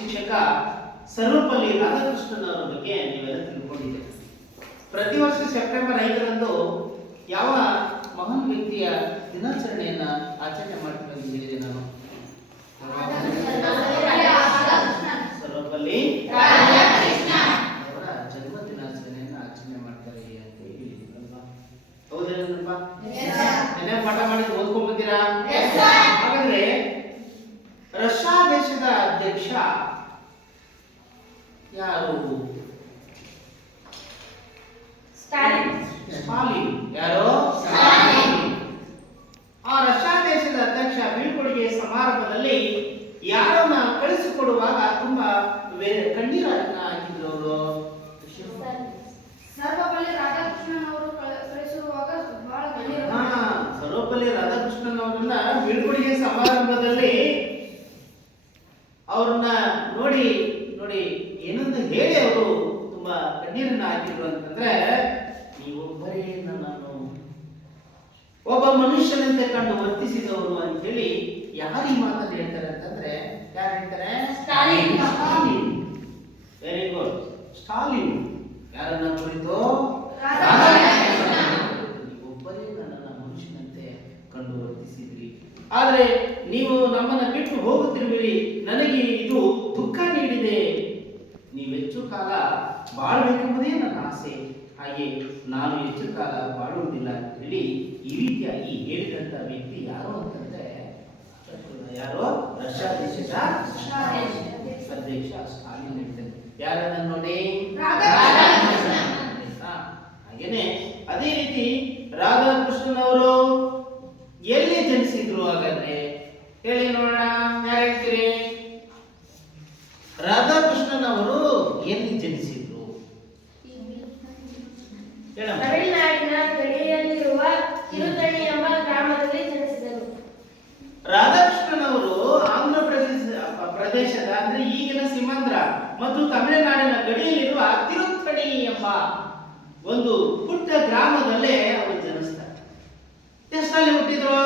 ಶಿಕ್ಷಕ ಸರ್ವಪಲ್ಲಿ ರಾಧಾಕೃಷ್ಣನ್ ಅವರ ಬಗ್ಗೆ ನೀವೆಲ್ಲ ತಿಳ್ಕೊಂಡಿದ್ದೀರಿ. ಪ್ರತಿ ವರ್ಷ ಸೆಪ್ಟೆಂಬರ್ 5ರಂದು ಯಾವ ಮಹಾನ್ ವ್ಯಕ್ತಿಯ ದಿನಾಚರಣೆಯನ್ನ ಆಚರಣೆ ಮಾಡ್ತೀವಿ ಅಂತ ಹೇಳಿದೆ ನಾನು? ಸರ್ವಪಲ್ಲಿ ಅವರ ಜನ್ಮ ದಿನಾಚರಣೆಯನ್ನ ಆಚರಣೆ ಮಾಡ್ತಾರೆ ಅಂತ ಹೇಳಿದ್ರಲ್ವಾ? ಹೌದೇನಪ್ಪ? ನೆನಪು ಪಾಠ ಮಾಡಿ ಓದ್ಕೊಂಡ್ ಬಂದಿರಾ? ಹಾಗಾದ್ರೆ ರಷ್ಯಾ ದೇಶದ ಅಧ್ಯಕ್ಷ ಯಾರು? ಸ್ಟಾಲಿನ್. ಯಾರು? ಆ ರಷ್ಯಾ ದೇಶದ ಅಧ್ಯಕ್ಷ ಬೀಳ್ಕೊಡುಗೆ ಸಮಾರಂಭದಲ್ಲಿ ಯಾರನ್ನ ಕಳಿಸಿಕೊಡುವಾಗ ತುಂಬಾ ಕಣ್ಣೀರನ್ನ ಹಾಕಿದ್ರು ಅವರು. ಸರ್ವಪಲ್ಲಿ ರಾಧಾಕೃಷ್ಣನ್ ಅವರು ಕಳಿಸಿರುವಾಗ ಬಹಳ ಕಣ್ಣೀರು. ಸರ್ವಪಲ್ಲಿ ರಾಧಾಕೃಷ್ಣನ್ ಅವರನ್ನ ಬೀಳ್ಕೊಡುಗೆ ಸಮಾರಂಭದಲ್ಲಿ ಅವ್ರನ್ನ ನೋಡಿ ನೋಡಿ ಏನಂತ ಹೇಳಿ ಅವರು ತುಂಬಾ ಕಣ್ಣೀರನ್ನ ಹಾಕಿದ್ರು ಅಂತಂದ್ರೆ, ನೀವೊಬ್ಬರೇ ನನ್ನನ್ನು ಒಬ್ಬ ಮನುಷ್ಯನಂತೆ ಕಂಡು ವರ್ತಿಸಿದವರು ಅಂತ ಹೇಳಿ ಯಾರು ಈ ಮಾತನ್ನು ಹೇಳ್ತಾರೆ ಅಂತಂದ್ರೆ, ಯಾರು ಹೇಳ್ತಾರೆ? ಸ್ಟಾಲಿನ್. Very good. ಸ್ಟಾಲಿನ್ ಯಾರನ್ನ ಕುರಿತು? ನೀವೊಬ್ಬರೇ ನನ್ನನ್ನು ಮನುಷ್ಯನಂತೆ ಕಂಡು ವರ್ತಿಸಿದ್ರಿ, ಆದ್ರೆ ನೀವು ನಮ್ಮನ್ನ ಬಿಟ್ಟು ಹೋಗುತ್ತಿರುವಿರಿ, ನನಗೆ ಇದು ದುಃಖ ನೀಡಿದೆ. ನೀವು ಹೆಚ್ಚು ಕಾಲ ಬಾಳ್ಬೇಕೆಂಬುದೇ ನನ್ನ ಆಸೆ, ಹಾಗೆ ನಾನು ಹೆಚ್ಚು ಕಾಲ ಬಾಳುವುದಿಲ್ಲ ಅಂತ ಹೇಳಿ ಈ ರೀತಿಯಾಗಿ ಹೇಳಿದಂತ ವ್ಯಕ್ತಿ ಯಾರು ಅಂತಂದ್ರೆ, ಯಾರು? ರಷ್ಯಾ ದೇಶದ ಅಧ್ಯಕ್ಷ ಸ್ಟಾಲಿನ್ ಹೇಳ್ತಾರೆ. ಯಾರನ್ನ ನೋಡಿ? ಹಾಗೇನೆ ಅದೇ ರೀತಿ ರಾಧಾಕೃಷ್ಣನ್ ಅವರು ಎಲ್ಲಿ ಜನಿಸಿದ್ರು ಹಾಗಾದ್ರೆ ಹೇಳಿ ನೋಡೋಣ. ಯಾರು ಹೇಳ್ತೀರಿ? ರಾಧಾಕೃಷ್ಣನ್ ಅವರು ಎಲ್ಲಿ ಜನಿಸಿದ್ರು? ತಮಿಳುನಾಡಿನ ಗಡಿಯಲ್ಲಿರುವ ತಿರುತ್ತಣಿ ಎಂಬ ಗ್ರಾಮದಲ್ಲಿ ಜನಿಸಿದರು. ರಾಧಾಕೃಷ್ಣನ್ ಅವರು ಆಂಧ್ರ ಪ್ರದೇಶದ ಅಂದ್ರೆ ಈಗಿನ ಸಿಮಂದ್ರ ಮತ್ತು ತಮಿಳುನಾಡಿನ ಗಡಿಯಲ್ಲಿರುವ ತಿರುತ್ತಣಿ ಎಂಬ ಒಂದು ಪುಟ್ಟ ಗ್ರಾಮದಲ್ಲೇ ಅವರು ಜನಿಸ್ತಾರೆ. ಎಷ್ಟಲ್ಲಿ ಹುಟ್ಟಿದ್ರು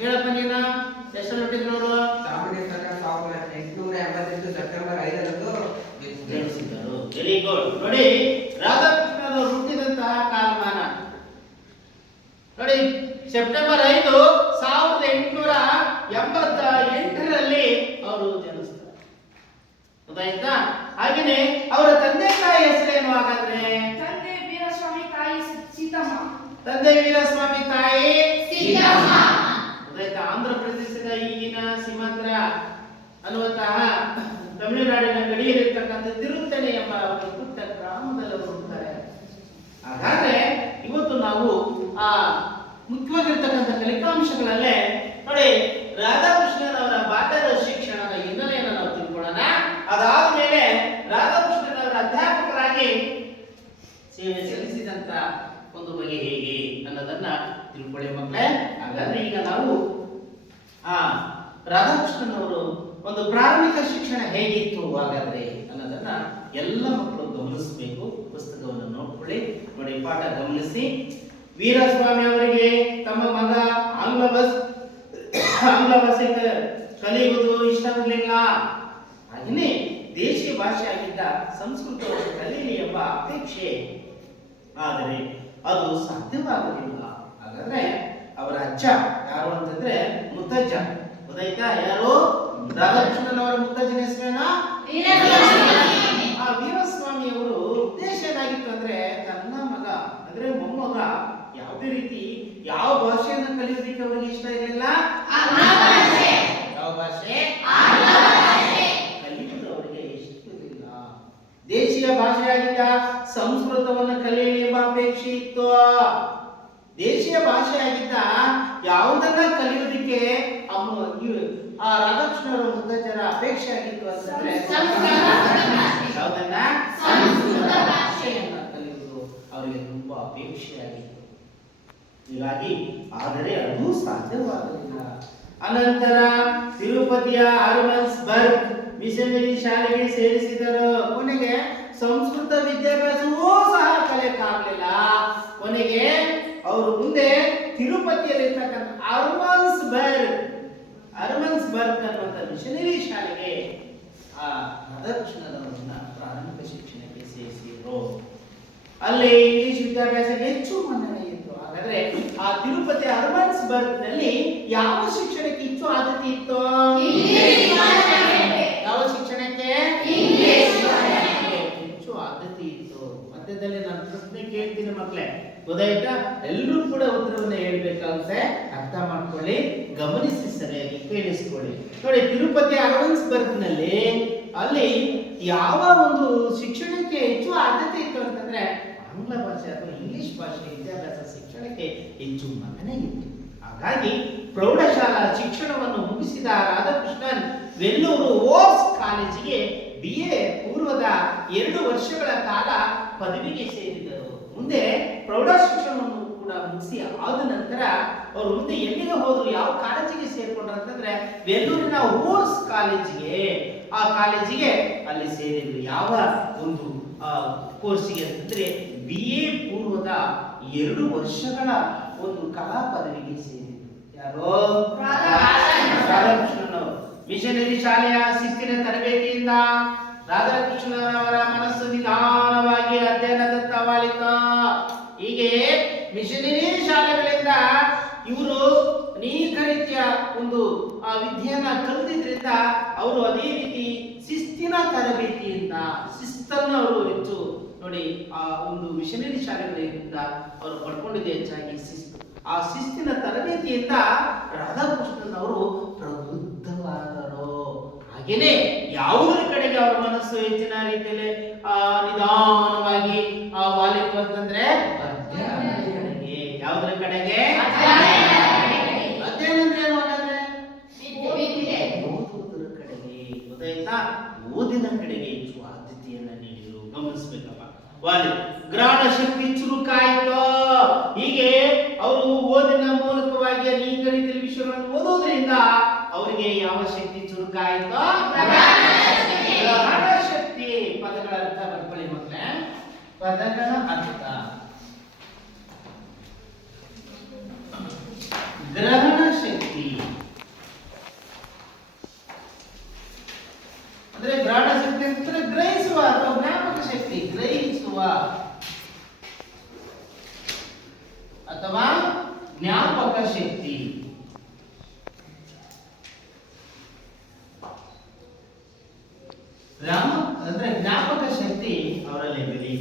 ಹೇಳಪ್ಪ ನೀನ? ಎಷ್ಟಲ್ಲಿ ಹುಟ್ಟಿದ್ರು ಅವರು? ಸೆಪ್ಟೆಂಬರ್ 5ರಂದು ಜನಿಸಿದರು. Very good. ನೋಡಿ, ರಾಧಾಕೃಷ್ಣನ್ ಅವರು ಹುಟ್ಟಿದಂತಹ ಕಾಲಮಾನ ನೋಡಿ, ಸೆಪ್ಟೆಂಬರ್ 5, 1888ರಲ್ಲಿ ಅವರು ಜನಿಸ್ತಾರೆ. ಗೊತ್ತಾಯ್ತಾ? ಹಾಗೇನೆ ಅವರ ತಂದೆ ತಾಯಿ ಹೆಸರೇನು ಹಾಗಾದ್ರೆ? ತಂದೆ ವೀರಸ್ವಾಮಿ, ತಾಯಿ ಸೀತಮ್ಮ. ತಂದೆ ವೀರಸ್ವಾಮಿ, ತಾಯಿ ಸೀತಮ್ಮ. ಗೊತ್ತಾಯ್ತಾ? ಆಂಧ್ರ ಪ್ರದೇಶದ ಈಗಿನ ಸಿಮಂದ್ರ ಅನ್ನುವಂತಹ ತಮಿಳುನಾಡಿನ ಗಡಿಯಲ್ಲಿರ್ತಕ್ಕಂಥ ತಿರುತ್ತಣಿ ಎಂಬ ಒಂದು ಪುಟ್ಟ ಗ್ರಾಮದಲ್ಲಿ ಅವರು ಹುಟ್ಟುತ್ತಾರೆ. ಹಾಗಾದ್ರೆ ಇವತ್ತು ನಾವು ಆ ಮುಖ್ಯವಾಗಿರ್ತಕ್ಕಂಥ ಫಲಿತಾಂಶಗಳಲ್ಲೇ ನೋಡಿ, ರಾಧಾಕೃಷ್ಣನ್ ಅವರ ಬಾಲ್ಯದ ಶಿಕ್ಷಣದ ಹಿನ್ನೆಲೆಯನ್ನು ನಾವು ತಿಳ್ಕೊಳ್ಳೋಣ. ಅದಾದ ಮೇಲೆ ರಾಧಾಕೃಷ್ಣನ್ ಅವರ ಅಧ್ಯಾಪಕರಾಗಿ ಸೇವೆ ಸಲ್ಲಿಸಿದಂತ ಒಂದು ಬಗೆ ಹೇಗೆ ಅನ್ನೋದನ್ನ ತಿಳ್ಕೊಳ್ಳಿ ಮಕ್ಕಳೇ. ಹಾಗಾದ್ರೆ ಈಗ ನಾವು ರಾಧಾಕೃಷ್ಣನ್ ಅವರು ಒಂದು ಪ್ರಾಥಮಿಕ ಶಿಕ್ಷಣ ಹೇಗಿತ್ತು ಹಾಗಾದ್ರೆ ಅನ್ನೋದನ್ನ ಎಲ್ಲ ಮಕ್ಕಳು ಗಮನಿಸಬೇಕು. ಪುಸ್ತಕವನ್ನು ನೋಡ್ಕೊಳ್ಳಿ, ನೋಡಿ ಪಾಠ ಗಮನಿಸಿ. ವೀರಸ್ವಾಮಿ ಅವರಿಗೆ ತಮ್ಮ ಮಗ ಆಂಗ್ಲ ಭಾಷೆ ಕಲಿಯುವುದು ಇಷ್ಟವಿರಲಿಲ್ಲ. ಹಾಗೆಯೇ ದೇಶೀಯ ಭಾಷೆ ಆಗಿದ್ದ ಸಂಸ್ಕೃತವನ್ನು ಕಲಿಯಲಿ ಎಂಬ ಅಪೇಕ್ಷೆ, ಆದರೆ ಅದು ಸಾಧ್ಯವಾಗಲಿಲ್ಲ. ಹಾಗಾದ್ರೆ ಅವರ ಅಜ್ಜ ಯಾರು ಅಂತಂದ್ರೆ ಮುತ್ತಜ್ಜ. ಗೊತ್ತಾಯ್ತಾ? ಯಾರು? ರಾಧಾಕೃಷ್ಣನ್ ಅವರ ಮುತ್ತಜ್ಜನ ಹೆಸರೇನ? ಆ ವೀರಸ್ವಾಮಿ ಅವರು ಉದ್ದೇಶ ಏನಾಗಿತ್ತು ಅಂದ್ರೆ, ತನ್ನ ಮಗ ಅಂದ್ರೆ ಮೊಮ್ಮಗ ಯಾವುದೇ ರೀತಿ ಯಾವ ಭಾಷೆಯನ್ನು ಕಲಿಯೋದಕ್ಕೆ ಅವರಿಗೆ ಇಷ್ಟ ಇರಲಿಲ್ಲ. ಯಾವ ಭಾಷೆ ಕಲಿಯುವುದು ಅವರಿಗೆ ಇಷ್ಟ ಇರಲಿಲ್ಲ. ದೇಶೀಯ ಭಾಷೆಯಾಗಿದ್ದ ಸಂಸ್ಕೃತವನ್ನು ಕಲಿಯಲಿ ಎಂಬ ಅಪೇಕ್ಷೆ ಇತ್ತು. ದೇಶೀಯ ಭಾಷೆಯಾಗಿದ್ದ ಯಾವುದನ್ನ ಕಲಿಯೋದಕ್ಕೆ ಆ ರಾಧಾಕೃಷ್ಣರ ಮುತ್ತಜ್ಜರ ಅಪೇಕ್ಷೆ ಆಗಿತ್ತು ಅಂತಂದ್ರೆ ಯಾವುದನ್ನ? ಸಂಸ್ಕೃತ ಭಾಷೆಯನ್ನ ಕಲಿಯುವುದು ಅವರಿಗೆ ತುಂಬಾ ಅಪೇಕ್ಷೆ ಆಗಿತ್ತು. ಹೀಗಾಗಿ ಆದರೆ ಅದು ಸಾಧ್ಯವಾಗಲಿಲ್ಲ. ಅನಂತರ ತಿರುಪತಿಯ ಆರ್ಮನ್ಸ್ಬರ್ಗ್ ಮಿಷನರಿ ಶಾಲೆಗೆ ಸೇರಿಸಿದರು. ಕೊನೆಗೆ ಸಂಸ್ಕೃತ ವಿದ್ಯಾಭ್ಯಾಸವೂ ಸಹ ಕಲಿಯಕ್ಕಾಗಲಿಲ್ಲ. ಕೊನೆಗೆ ಅವರು ಮುಂದೆ ತಿರುಪತಿಯಲ್ಲಿರ್ತಕ್ಕಂಥ ಅರ್ಮನ್ಸ್ಬರ್ಗ್ ಅನ್ನುವಂಥ ಮಿಷನರಿ ಶಾಲೆಗೆ ರಾಧಾಕೃಷ್ಣನವರನ್ನ ಪ್ರಾರಂಭಿಕ ಶಿಕ್ಷಣಕ್ಕೆ ಸೇರಿಸಿದ್ರು. ಅಲ್ಲಿ ಇಂಗ್ಲಿಷ್ ವಿದ್ಯಾಭ್ಯಾಸಕ್ಕೆ ಹೆಚ್ಚು ಮನ್ನಣೆ ಇತ್ತು. ಹಾಗಾದ್ರೆ ಆ ತಿರುಪತಿ ಅರ್ಬನ್ಸ್ ಬರ್ತ್ನಲ್ಲಿ ಯಾವ ಶಿಕ್ಷಣಕ್ಕೆ ಹೆಚ್ಚು ಆದ್ಯತೆ ಇತ್ತು? ಯಾವ ಶಿಕ್ಷಣಕ್ಕೆ ಹೆಚ್ಚು ಆದ್ಯತೆ ಇತ್ತು? ಮಧ್ಯದಲ್ಲಿ ನಾನು ಪ್ರಶ್ನೆ ಕೇಳ್ತೀನಿ ಮಕ್ಕಳೇ, ಗೊತ್ತಾಯ್ತಾ? ಎಲ್ಲರೂ ಕೂಡ ಉತ್ತರವನ್ನ ಹೇಳ್ಬೇಕಾಗುತ್ತೆ. ಅರ್ಥ ಮಾಡ್ಕೊಳ್ಳಿ, ಗಮನಿಸಿ, ಸರಿಯಾಗಿ ಕೇಳಿಸ್ಕೊಳ್ಳಿ. ನೋಡಿ, ತಿರುಪತಿ ಅರ್ಬನ್ಸ್ ಬರ್ತ್ನಲ್ಲಿ ಅಲ್ಲಿ ಯಾವ ಒಂದು ಶಿಕ್ಷಣಕ್ಕೆ ಹೆಚ್ಚು ಆದ್ಯತೆ ಇತ್ತು ಅಂತಂದ್ರೆ ಆಂಗ್ಲ ಭಾಷೆ ಅಥವಾ ಇಂಗ್ಲಿಷ್ ಭಾಷೆ ವಿದ್ಯಾಭ್ಯಾಸ ಶಿಕ್ಷಣಕ್ಕೆ ಹೆಚ್ಚು ಮನ್ನಣೆ ಇತ್ತು. ಹಾಗಾಗಿ ಪ್ರೌಢಶಾಲಾ ಶಿಕ್ಷಣವನ್ನು ಮುಗಿಸಿದ ರಾಧಾಕೃಷ್ಣನ್ ವೆಲ್ಲೂರು ಓರ್ಸ್ ಕಾಲೇಜಿಗೆ BA ಪೂರ್ವದ 2 ವರ್ಷಗಳ ಕಾಲ ಪದವಿಗೆ ಸೇರಿದರು. ಮುಂದೆ ಪ್ರೌಢ ಶಿಕ್ಷಣವನ್ನು ಕೂಡ ಮುಗಿಸಿ ಆದ ನಂತರ ಅವರು ಮುಂದೆ ಎಲ್ಲಿಗೆ ಹೋದ್ರು, ಯಾವ ಕಾಲೇಜಿಗೆ ಸೇರ್ಕೊಂಡ್ರು ಅಂತಂದ್ರೆ ವೆಲ್ಲೂರಿನ ಓರ್ಸ್ ಕಾಲೇಜಿಗೆ, ಆ ಕಾಲೇಜಿಗೆ ಅಲ್ಲಿ ಸೇರಿದ್ರು. ಯಾವ ಒಂದು ಕೋರ್ಸಿಗೆ ಅಂತಂದ್ರೆ BA ಪೂರ್ವದ 2 ವರ್ಷಗಳ ಒಂದು ಕಲಾ ಪದವಿಗೆ ಸೇರಿದ್ರು. ಯಾರೋ? ರಾಧಾಕೃಷ್ಣನವರು. ಮಿಷನರಿ ಶಾಲೆಯ ಶಿಸ್ತಿನ ತರಬೇತಿಯಿಂದ ರಾಧಾಕೃಷ್ಣನವರ ಮನಸ್ಸು ನಿಧಾನವಾಗಿ ಅಧ್ಯಯನದತ್ತ ವಾಲಿತು. ಹೀಗೆ ಮಿಷನರಿ ಶಾಲೆಗಳಿಂದ ಇವರು ಅನೇಕ ರೀತಿಯ ಒಂದು ವಿದ್ಯೆಯನ್ನ ಕಲಿತಿದ್ರಿಂದ ಅವರು ಅದೇ ರೀತಿ ಶಿಸ್ತಿನ ತರಬೇತಿಯಿಂದ ಶಿಸ್ತನ್ನು ಅವರು ಹೆಚ್ಚು ನೋಡಿ ಆ ಒಂದು ಮಿಷನರಿ ಶಾಲೆಗಳಿಂದ ಅವರು ಪಡ್ಕೊಂಡಿದ್ದೆ ಹೆಚ್ಚಾಗಿ ಶಿಸ್ತು. ಆ ಶಿಸ್ತಿನ ತರಬೇತಿಯಿಂದ ರಾಧಾಕೃಷ್ಣನ್ ಅವರು ಪ್ರಬುದ್ಧವಾದರು. ಹಾಗೇನೆ ಯಾವುದರ ಕಡೆಗೆ ಅವರ ಮನಸ್ಸು ಹೆಚ್ಚಿನ ರೀತಿಯಲ್ಲಿ ನಿಧಾನವಾಗಿ ವಾಲಿತು ಅಂತಂದ್ರೆ ಅಧ್ಯಯನದ ಕಡೆಗೆ. ಯಾವುದರ ಕಡೆಗೆ? ಅಧ್ಯಯನ ಅಂದ್ರೆ ಏನು ಹಾಗಾದ್ರೆ? ಓದುವುದರ ಕಡೆಗೆ. ಗೊತ್ತಾಯ್ತಾ? ಓದಿನ ಕಡೆಗೆ ಹೆಚ್ಚು ಆದ್ಯತೆಯನ್ನ ನೀಡಿದರು. ಗಮನಿಸ್ಬೇಕಪ್ಪ. ವಾಲಿ ಗ್ರಹಣ ಶಕ್ತಿ ಚುರುಕಾಯಿತು. ಹೀಗೆ ಅವರು ಓದಿನ ಮೂಲಕವಾಗಿ ಅನೇಕ ರೀತಿಯ ವಿಷಯಗಳನ್ನು ಓದೋದ್ರಿಂದ ಅವರಿಗೆ ಯಾವ ಶಕ್ತಿ ಚುರುಕಾಯಿತು? ಗ್ರಹಣ ಶಕ್ತಿ. ಪದಗಳ ಅರ್ಥ ಬರ್ಕೊಳ್ಳಿ ಮಕ್ಕಳೇ. ಪದಗಳ ಅರ್ಥ ಗ್ರಹಣ ಶಕ್ತಿ ಅಂದ್ರೆ ಗ್ರಹಣ ಶಕ್ತಿ ಅಂತಂದ್ರೆ ಗ್ರಹಿಸುವ ಅಥವಾ ಜ್ಞಾಪಕ ಶಕ್ತಿ. ಗ್ರಹಿಸುವ ಅಥವಾ ಜ್ಞಾಪಕ ಶಕ್ತಿ. ಅಂದ್ರೆ ಜ್ಞಾಪಕ ಶಕ್ತಿ ಅವರಲ್ಲಿ ಬೆಳಿ.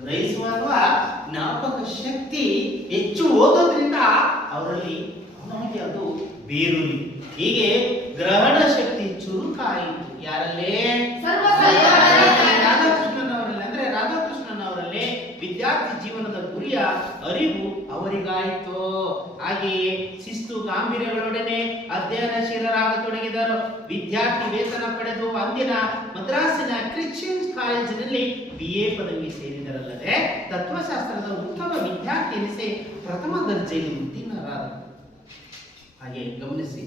ಗ್ರಹಿಸುವ ಅಥವಾ ಜ್ಞಾಪಕ ಶಕ್ತಿ ಹೆಚ್ಚು ಓದೋದ್ರಿಂದ ಅವರಲ್ಲಿ ಅವನಿಗೆ ಅದು ಬೇರೂರಿ. ಹೀಗೆ ಗ್ರಹಣ ಶಕ್ತಿ ಚುರುಕಾಯಿತು. ಯಾರಲ್ಲಿ? ರಾಧಾಕೃಷ್ಣನವರಲ್ಲಿ. ಅಂದ್ರೆ ರಾಧಾಕೃಷ್ಣನವರಲ್ಲಿ ವಿದ್ಯಾರ್ಥಿ ಜೀವನದ ಗುರಿಯ ಅರಿವು ಅವರಿಗಾಯಿತು. ಹಾಗೆಯೇ ಶಿಸ್ತು ಗಾಂಭೀರ್ಯಗಳೊಡನೆ ಅಧ್ಯಯನಶೀಲರಾಗತೊಡಗಿದರು. ವಿದ್ಯಾರ್ಥಿ ವೇತನ ಪಡೆದು ಅಂದಿನ ಮದ್ರಾಸಿನ ಕ್ರಿಶ್ಚಿಯನ್ ಕಾಲೇಜಿನಲ್ಲಿ BA ಪದವಿಗೆ ಸೇರಿದರಲ್ಲದೆ ತತ್ವಶಾಸ್ತ್ರದ ಉತ್ತಮ ವಿದ್ಯಾರ್ಥಿ ಎನಿಸಿ ಪ್ರಥಮ ದರ್ಜೆಗೆ ಉತ್ತೀರ್ಣರಾದರು. ಹಾಗೆ ಗಮನಿಸಿ,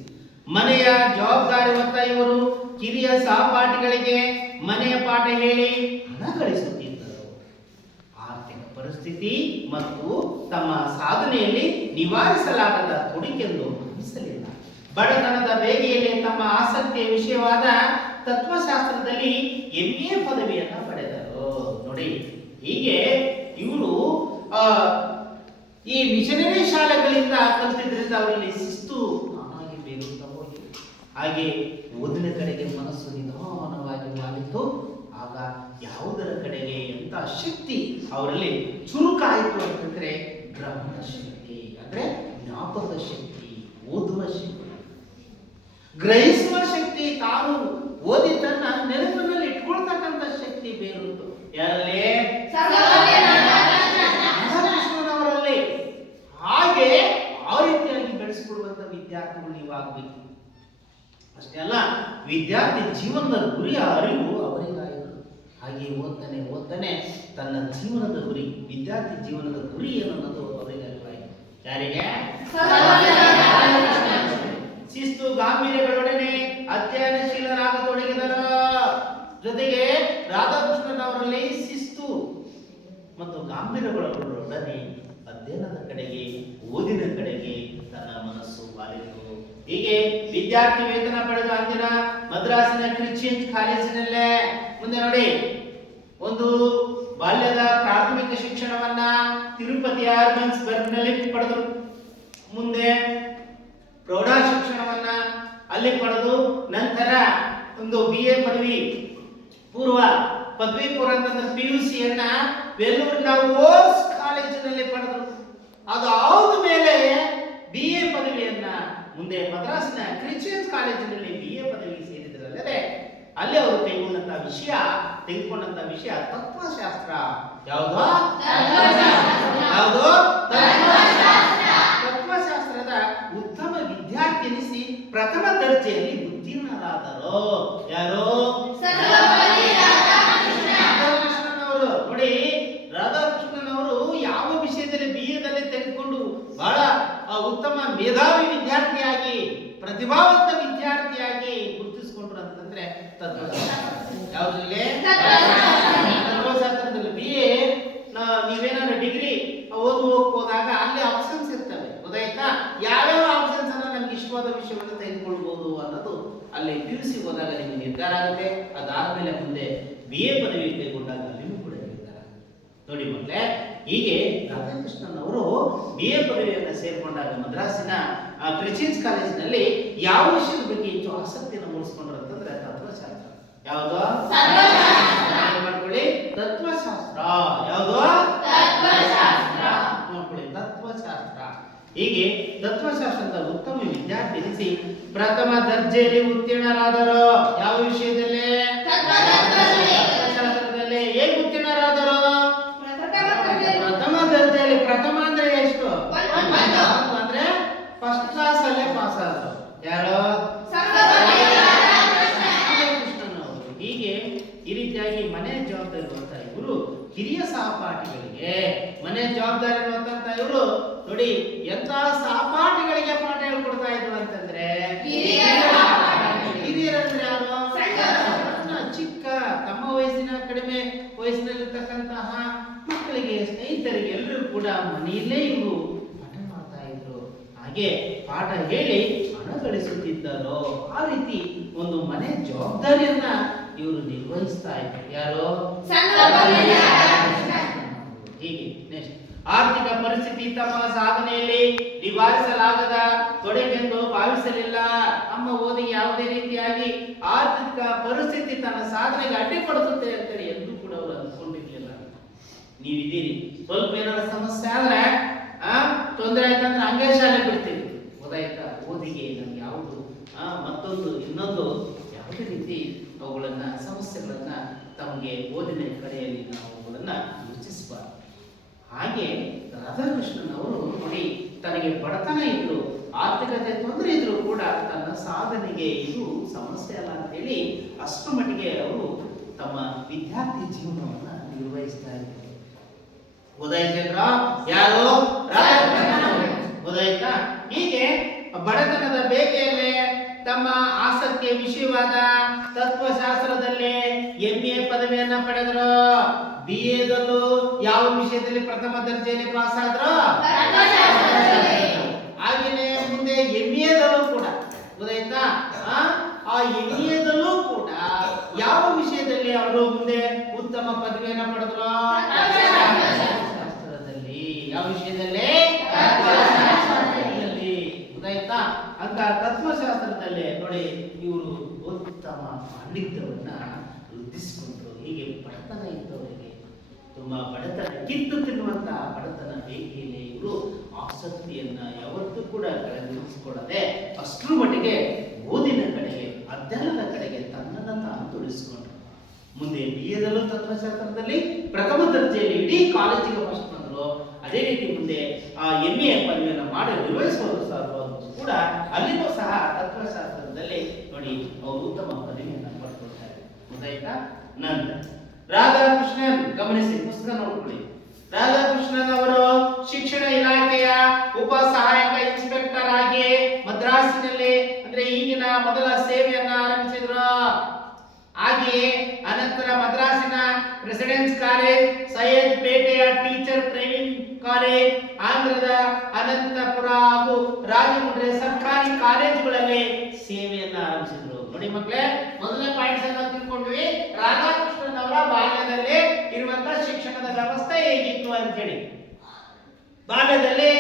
ಮನೆಯ ಜವಾಬ್ದಾರಿ ಹೊತ್ತ ಇವರು ಕಿರಿಯ ಸಹಪಾಠಿಗಳಿಗೆ ಮನೆಯ ಪಾಠ ಹೇಳಿ ಹಣ ಗಳಿಸುತ್ತಿದ್ದರು. ಆರ್ಥಿಕ ಪರಿಸ್ಥಿತಿ ಮತ್ತು ತಮ್ಮ ಸಾಧನೆಯಲ್ಲಿ ನಿವಾರಿಸಲಾಗದ ತೊಡಕೆಂದು ಭಾವಿಸಲಿಲ್ಲ. ಬಡತನದ ಬೇಗೆಯಲ್ಲಿ ತಮ್ಮ ಆಸಕ್ತಿಯ ವಿಷಯವಾದ ತತ್ವಶಾಸ್ತ್ರದಲ್ಲಿ MA ಪದವಿಯನ್ನ ಪಡೆದರು. ನೋಡಿ, ಹೀಗೆ ಇವರು ಈ ಮಿಷನರಿ ಶಾಲೆಗಳಿಂದ ಕಲಿತಿದ್ರಿಂದ ಅವರಲ್ಲಿ ಶಿಸ್ತು ತಾನಾಗಿ ಬೇರುತ್ತಾ ಹೋಗಿ, ಹಾಗೆ ಓದಿನ ಕಡೆಗೆ ಮನಸ್ಸು ನಿಧಾನವಾಗಿ ವಾಲಿತು. ಆಗ ಯಾವುದರ ಕಡೆಗೆ ಎಂತ ಶಕ್ತಿ ಅವರಲ್ಲಿ ಚುರುಕಾಯಿತು ಅಂತಂದ್ರೆ ಗ್ರಹಣ ಶಕ್ತಿ, ಅಂದ್ರೆ ಜ್ಞಾಪಕ ಶಕ್ತಿ, ಓದುವ ಶಕ್ತಿ, ಗ್ರಹಿಸುವ ಶಕ್ತಿ, ತಾನು ಓದಿದ್ದನ್ನ ನೆನಪಿನಲ್ಲಿ ಇಟ್ಕೊಳ್ತಕ್ಕಂಥ ಶಕ್ತಿ ಬೇರುತ್ತು. ಯಾರಲ್ಲಿ? ರಾಧಾಕೃಷ್ಣನವರಲ್ಲಿ. ಹಾಗೆ ಆ ರೀತಿಯಾಗಿ ಬೆಳೆಸಿಕೊಡುವಂತ ವಿದ್ಯಾರ್ಥಿಗಳು ನೀವಾಗಬೇಕು. ಅಷ್ಟೇ ಅಲ್ಲ, ವಿದ್ಯಾರ್ಥಿ ಜೀವನದ ಗುರಿಯ ಅರಿವು ಅವರಿಗಾಯಿತು. ಹಾಗೆ ಓದ್ತಾನೆ ತನ್ನ ಜೀವನದ ಗುರಿ, ವಿದ್ಯಾರ್ಥಿ ಜೀವನದ ಗುರಿ ಏನನ್ನೋದು ಅವರಿಗೆ ಅರಿವಾಯಿತು. ಯಾರಿಗೆ? ಶಿಸ್ತು ಗಾಂಭೀರ್ಯಗಳೊಡನೆ ಅಧ್ಯಯನಶೀಲರಾಗತೊಡಗಿದರು. ಜೊತೆಗೆ ರಾಧಾಕೃಷ್ಣನವರಲ್ಲಿ ಶಿಸ್ತು ಮತ್ತು ಗಾಂಭೀರ್ಯಗಳೊಡನೆ ಅಧ್ಯಯನದ ಕಡೆಗೆ, ಓದಿನ ಕಡೆಗೆ ತನ್ನ ಮನಸ್ಸು ವಾಲಿತು. ಹೀಗೆ ವಿದ್ಯಾರ್ಥಿ ವೇತನ ಪಡೆದು ಅಂದಿನ ಮದ್ರಾಸಿನ ಕ್ರಿಶ್ಚಿಯನ್ ಕಾಲೇಜಿನಲ್ಲೇ ಮುಂದೆ ನೋಡಿ ಒಂದು ಬಾಲ್ಯದ ಪ್ರಾಥಮಿಕ ಶಿಕ್ಷಣವನ್ನ ತಿರುಪತಿಯ ಆರ್ಮನ್ಸ್ಬರ್ಗ್ ನಲ್ಲಿ ಪಡೆದರು. ಮುಂದೆ ಪ್ರೌಢ ಶಿಕ್ಷಣವನ್ನ ಅಲ್ಲಿ ಪಡೆದು ನಂತರ ಒಂದು BA ಪದವಿ ಪದವಿ ಪೂರ್ವ ಅಂತಂದ್ರೆ PUC ಯನ್ನ ವೆಲ್ಲೂರಿನ ಓರ್ಸ್ ಕಾಲೇಜಿನಲ್ಲಿ ಪಡೆದರು. ಅದಾದ ಮೇಲೆ BA ಪದವಿಯನ್ನ ಮುಂದೆ ಮದ್ರಾಸಿನ ಕ್ರಿಶ್ಚಿಯನ್ಸ್ ಕಾಲೇಜಿನಲ್ಲಿ BA ಪದವಿ ಸೇರಿದರಲ್ಲದೆ ಅಲ್ಲಿ ಅವರು ತೆಗೆದುಕೊಂಡಂತ ವಿಷಯ ತತ್ವಶಾಸ್ತ್ರ. ಯಾವುದು? ತತ್ವಶಾಸ್ತ್ರದ ಉತ್ತಮ ವಿದ್ಯಾರ್ಥಿ ಎನಿಸಿ ಪ್ರಥಮ ದರ್ಜೆಯಲ್ಲಿ ಉತ್ತೀರ್ಣರಾದರು. ಯಾರು? ರಾಧಾಕೃಷ್ಣನವರು. ನೋಡಿ, ರಾಧಾಕೃಷ್ಣನವರು ಯಾವ ವಿಷಯದಲ್ಲಿ BAದಲ್ಲಿ ತೆಗೆದುಕೊಂಡು ಬಹಳ ಉತ್ತಮ ಮೇಧಾವಿ ವಿದ್ಯಾರ್ಥಿಯಾಗಿ ಪ್ರತಿಭಾವಂತ ವಿದ್ಯಾರ್ಥಿಯಾಗಿ ಗುರುತಿಸಿಕೊಂಡ್ರು ಅಂತಂದ್ರೆ ಯಾವುದ್ರಲ್ಲಿ? ತತ್ವಶಾಸ್ತ್ರದಲ್ಲಿ BA ನೀವೇನಾದ್ರು ಡಿಗ್ರಿ ಹೋದಾಗ ಅಲ್ಲಿ ಆಪ್ಷನ್ಸ್ ಇರ್ತವೆ, ಗೊತ್ತಾಯ್ತಾ? ಯಾವ್ಯಾವ ಆಪ್ಷನ್ಸ್ ಅನ್ನ ನಮ್ಗೆ ಇಷ್ಟವಾದ ವಿಷಯವನ್ನು ತೆಗೆದುಕೊಳ್ಬಹುದು ಅನ್ನೋದು ಅಲ್ಲಿ PUC ಹೋದಾಗ ನಿಮಗೆ ನಿರ್ಧಾರ ಆಗುತ್ತೆ. ಅದಾದ್ಮೇಲೆ ಮುಂದೆ BA ಪದವಿ ಕೈಗೊಂಡಾಗ ಅಲ್ಲಿಯೂ ಕೂಡ ನಿರ್ಧಾರ ಆಗುತ್ತೆ. ನೋಡಿ ಮಕ್ಕಳೇ, ಹೀಗೆ ರಾಧಾಕೃಷ್ಣನ್ ಅವರು BA ಪದವಿಯನ್ನು ಸೇರ್ಕೊಂಡಾಗ ಮದ್ರಾಸಿನ ಕ್ರಿಶ್ಚಿಯನ್ಸ್ ಕಾಲೇಜಿನಲ್ಲಿ ಯಾವ ವಿಷಯದ ಬಗ್ಗೆ ಹೆಚ್ಚು ಆಸಕ್ತಿಯನ್ನು ಮೂಡಿಸ್ಕೊಂಡ್ರು ಅಂತಂದ್ರೆ ತತ್ವಶಾಸ್ತ್ರ. ಯಾವುದು? ಮಾಡ್ಕೊಳ್ಳಿ, ತತ್ವಶಾಸ್ತ್ರ. ಯಾವುದು? ನೋಡ್ಕೊಳ್ಳಿ, ತತ್ವಶಾಸ್ತ್ರ. ಹೀಗೆ ತತ್ವಶಾಸ್ತ್ರದ ಉತ್ತಮ ವಿದ್ಯಾರ್ಥಿ ಎನಿಸಿ ಪ್ರಥಮ ದರ್ಜೆಯಲ್ಲಿ ಉತ್ತೀರ್ಣರಾದರು. ಯಾವ ವಿಷಯದಲ್ಲಿ? ತತ್ವಶಾಸ್ತ್ರದಲ್ಲಿ. ಹೇಗೆ ಉತ್ತೀರ್ಣರಾದರು? ಪ್ರಥಮ ದರ್ಜೆಯಲ್ಲಿ. ಪ್ರಥಮ ಅಂದ್ರೆ ಎಷ್ಟು? ಅಂದ್ರೆ ಫಸ್ಟ್ ಕ್ಲಾಸ್ ಅಲ್ಲೇ ಪಾಸ್ ಆದ್ರು. ಯಾರು? ರಾಧಾಕೃಷ್ಣನವರು. ಹೀಗೆ ಈ ರೀತಿಯಾಗಿ ಮನೆ ಜವಾಬ್ದಾರಿ ಇರುವಂತ ಇವರು ಹಿರಿಯ ಸಹಪಾಠಿಗಳಿಗೆ ಮನೆ ಜವಾಬ್ದಾರಿ ಇರುವಂತ ಇವರು ನೋಡಿ ಎಂತ ಸಹಪಾಠಿಗಳಿಗೆ ಪಾಠ ಹೇಳ್ಕೊಡ್ತಾ ಇದ್ರು ಅಂತಂದ್ರೆ ಹಿರಿಯರಂದ್ರೆ ಯಾರು? ಚಿಕ್ಕ ತಮ್ಮ ವಯಸ್ಸಿನ ಕಡಿಮೆ ವಯಸ್ಸಿನಲ್ಲಿರ್ತಕ್ಕಂತಹ ಮಕ್ಕಳಿಗೆ, ಸ್ನೇಹಿತರಿಗೆ ಎಲ್ಲರೂ ಕೂಡ ಮನೆಯಲ್ಲೇ ಇವರು ಪಾಠ ಮಾಡ್ತಾ ಇದ್ರು. ಹಾಗೆ ಪಾಠ ಹೇಳಿ ಹಣ ಗಳಿಸುತ್ತಿದ್ದರು. ಆ ರೀತಿ ಒಂದು ಮನೆ ಜವಾಬ್ದಾರಿಯನ್ನ ಇವರು ನಿರ್ವಹಿಸ್ತಾ ಇದ್ರು. ಯಾರು? ಹೀಗೆ ನೆಕ್ಸ್ಟ್, ಆರ್ಥಿಕ ಪರಿಸ್ಥಿತಿ ತಮ್ಮ ಸಾಧನೆಯಲ್ಲಿ ನಿವಾರಿಸಲಾಗದ ತೊಡಕೆಂದು ಭಾವಿಸಲಿಲ್ಲ. ನಮ್ಮ ಓದಿಗೆ ಯಾವುದೇ ರೀತಿಯಾಗಿ ಆರ್ಥಿಕ ಪರಿಸ್ಥಿತಿ ತನ್ನ ಸಾಧನೆಗೆ ಅಡ್ಡಿಪಡಿಸುತ್ತೆ ಅಂತೇಳಿ ಎಂದೂ ಕೂಡ ಅವರು ಅಂದ್ಕೊಂಡಿರ್ಲಿಲ್ಲ. ನೀವಿದ್ದೀರಿ, ಸ್ವಲ್ಪ ಏನಾದ್ರು ಸಮಸ್ಯೆ ಆದ್ರೆ ತೊಂದರೆ ಆಯ್ತಂದ್ರೆ ಹಂಗೆ ಶಾಲೆ ಬಿಡ್ತೀವಿ, ಗೊತ್ತಾಯ್ತಾ? ಓದಿಗೆ ನಮ್ಗೆ ಯಾವುದು ಮತ್ತೊಂದು ಇನ್ನೊಂದು ಯಾವುದೇ ರೀತಿ ಅವುಗಳನ್ನ ಸಮಸ್ಯೆಗಳನ್ನ ತಮಗೆ ಓದಿನ ಕಡೆಯಲ್ಲಿ ನಾವು ಅವುಗಳನ್ನ ಯೋಚಿಸಬಾರ್ದು. ಹಾಗೆ ರಾಧಾಕೃಷ್ಣನ್ ಅವರು ನೋಡಿ, ತನಗೆ ಬಡತನ ಇದ್ರು, ಆರ್ಥಿಕತೆ ತೊಂದರೆ ಇದ್ರು ಕೂಡ ತನ್ನ ಸಾಧನೆಗೆ ಇದು ಸಮಸ್ಯೆ ಅಲ್ಲ ಅಂತ ಹೇಳಿ ಅಷ್ಟರ ಮಟ್ಟಿಗೆ ಅವರು ತಮ್ಮ ವಿದ್ಯಾರ್ಥಿ ಜೀವನವನ್ನ ನಿರ್ವಹಿಸ್ತಾ ಇದ್ರು. ಗೊತ್ತಾಯ್ತಾ? ಯಾರು? ಗೊತ್ತಾಯ್ತಾ? ಹೀಗೆ ಬಡತನದ ಬೇಗೆಯಲ್ಲೇ ತಮ್ಮ ಆಸಕ್ತಿಯ ವಿಷಯವಾದ ತತ್ವಶಾಸ್ತ್ರದಲ್ಲಿ MA ಪದವಿಯನ್ನ ಪಡೆದರು. BAದಲ್ಲೂ ಯಾವ ವಿಷಯದಲ್ಲಿ ಪ್ರಥಮ ದರ್ಜೆಯಲ್ಲಿ ಪಾಸ್ ಆದ್ರು? ಹಾಗೇನೆ ಮುಂದೆ MAದಲ್ಲೂ ಕೂಡ ಗೊತ್ತಾಯ್ತಾ? ಆ MAದಲ್ಲೂ ಕೂಡ ಯಾವ ವಿಷಯದಲ್ಲಿ ಅವರು ಮುಂದೆ ಉತ್ತಮ ಪದವಿಯನ್ನ ಪಡೆದ್ರು? ಶಾಸ್ತ್ರದಲ್ಲಿ. ಯಾವ ವಿಷಯದಲ್ಲಿ? ಗೊತ್ತಾಯ್ತಾ? ಅಂತ ತತ್ವಶಾಸ್ತ್ರದಲ್ಲಿ ನೋಡಿ ಇವರು ಉತ್ತಮ ಪಾಂಡಿತ್ಯವನ್ನ ವೃದ್ಧಿಸಿಕೊಂಡ್ರು. ಹೀಗೆ ಬಡತನ ಇದ್ದವರಿಗೆ ತುಂಬಾ ಬಡತನ ಕಿತ್ತು ತಿನ್ನುವಂತ ಬಡತನ ಬೇಕಿಯಲ್ಲಿ ಇವರು ಆಸಕ್ತಿಯನ್ನ ಯಾವತ್ತೂ ಕೂಡ ಕಳೆದುಕೊಳ್ಳದೆ ಅಷ್ಟರ ಮಟ್ಟಿಗೆ ಓದಿನ ಕಡೆಗೆ, ಅಧ್ಯಯನದ ಕಡೆಗೆ ತನ್ನನ್ನು ತಾನು ತೊಡಗಿಸಿಕೊಂಡ್ರು. ಮುಂದೆ BAದಲ್ಲೂ ತತ್ವಶಾಸ್ತ್ರದಲ್ಲಿ ಪ್ರಥಮ ದರ್ಜೆಯಲ್ಲಿ ಇಡೀ ಕಾಲೇಜಿಗೆ ಫಸ್ಟ್ ಬಂದರು. ಅದೇ ರೀತಿ ಮುಂದೆ MA ಪದವಿಯನ್ನು ಮಾಡಿ ನಿರ್ವಹಿಸುವುದು ಕೂಡ ಅಲ್ಲಿನೂ ಸಹ ತತ್ವಶಾಸ್ತ್ರದಲ್ಲಿ ನೋಡಿ ಅವರು ಉತ್ತಮ ಪದವಿಯನ್ನು ಪಡ್ಕೊಳ್ತಾರೆ. ಗೊತ್ತಾಯ್ತಾ? ನಂತರ ರಾಧಾಕೃಷ್ಣನ್, ಗಮನಿಸಿ, ಪುಸ್ತಕ ನೋಡ್ಕೊಳ್ಳಿ. ರಾಧಾಕೃಷ್ಣನ್ ಅವರು ಶಿಕ್ಷಣ ಇಲಾಖೆಯ ಉಪ ಸಹಾಯಕ ಇನ್ಸ್ಪೆಕ್ಟರ್ ಆಗಿ ಮದ್ರಾಸಿನಲ್ಲಿ ಅಂದ್ರೆ ಈಗಿನ ಮೊದಲ ಸೇವೆಯನ್ನ ಆರಂಭಿಸಿದ್ರು. ಹಾಗೆಯೇ ಅನಂತರ ಮದ್ರಾಸಿನ ಪ್ರೆಸಿಡೆನ್ಸ್ ಕಾಲೇಜ್, ಸೈಯದ್ ಪೇಟೆಯ ಟೀಚರ್ ಟ್ರೈನಿಂಗ್ ಕಾಲೇಜ್, ಆಂಧ್ರದ ಅನಂತಪುರ ಹಾಗೂ ರಾಜಮುಂಡ್ರಿ ಸರ್ಕಾರಿ ಕಾಲೇಜುಗಳಲ್ಲಿ ಸೇವೆಯನ್ನ ಆರಂಭಿಸಿದ್ರು. ನೋಡಿ ಮಕ್ಕಳೇ, ಮೊದಲನೇ ಪಾಯಿಂಟ್ಸ್ ಅನ್ನು ತಿಳ್ಕೊಂಡ್ವಿ. ರಾಧಾಕೃಷ್ಣನ್ ಅವರ ಬಾಲ್ಯದಲ್ಲಿ ಇರುವಂತಹ ಶಿಕ್ಷಣದ ವ್ಯವಸ್ಥೆ ಹೇಗಿತ್ತು ಅಂತ ಹೇಳಿ. ಬಾಲ್ಯದಲ್ಲಿ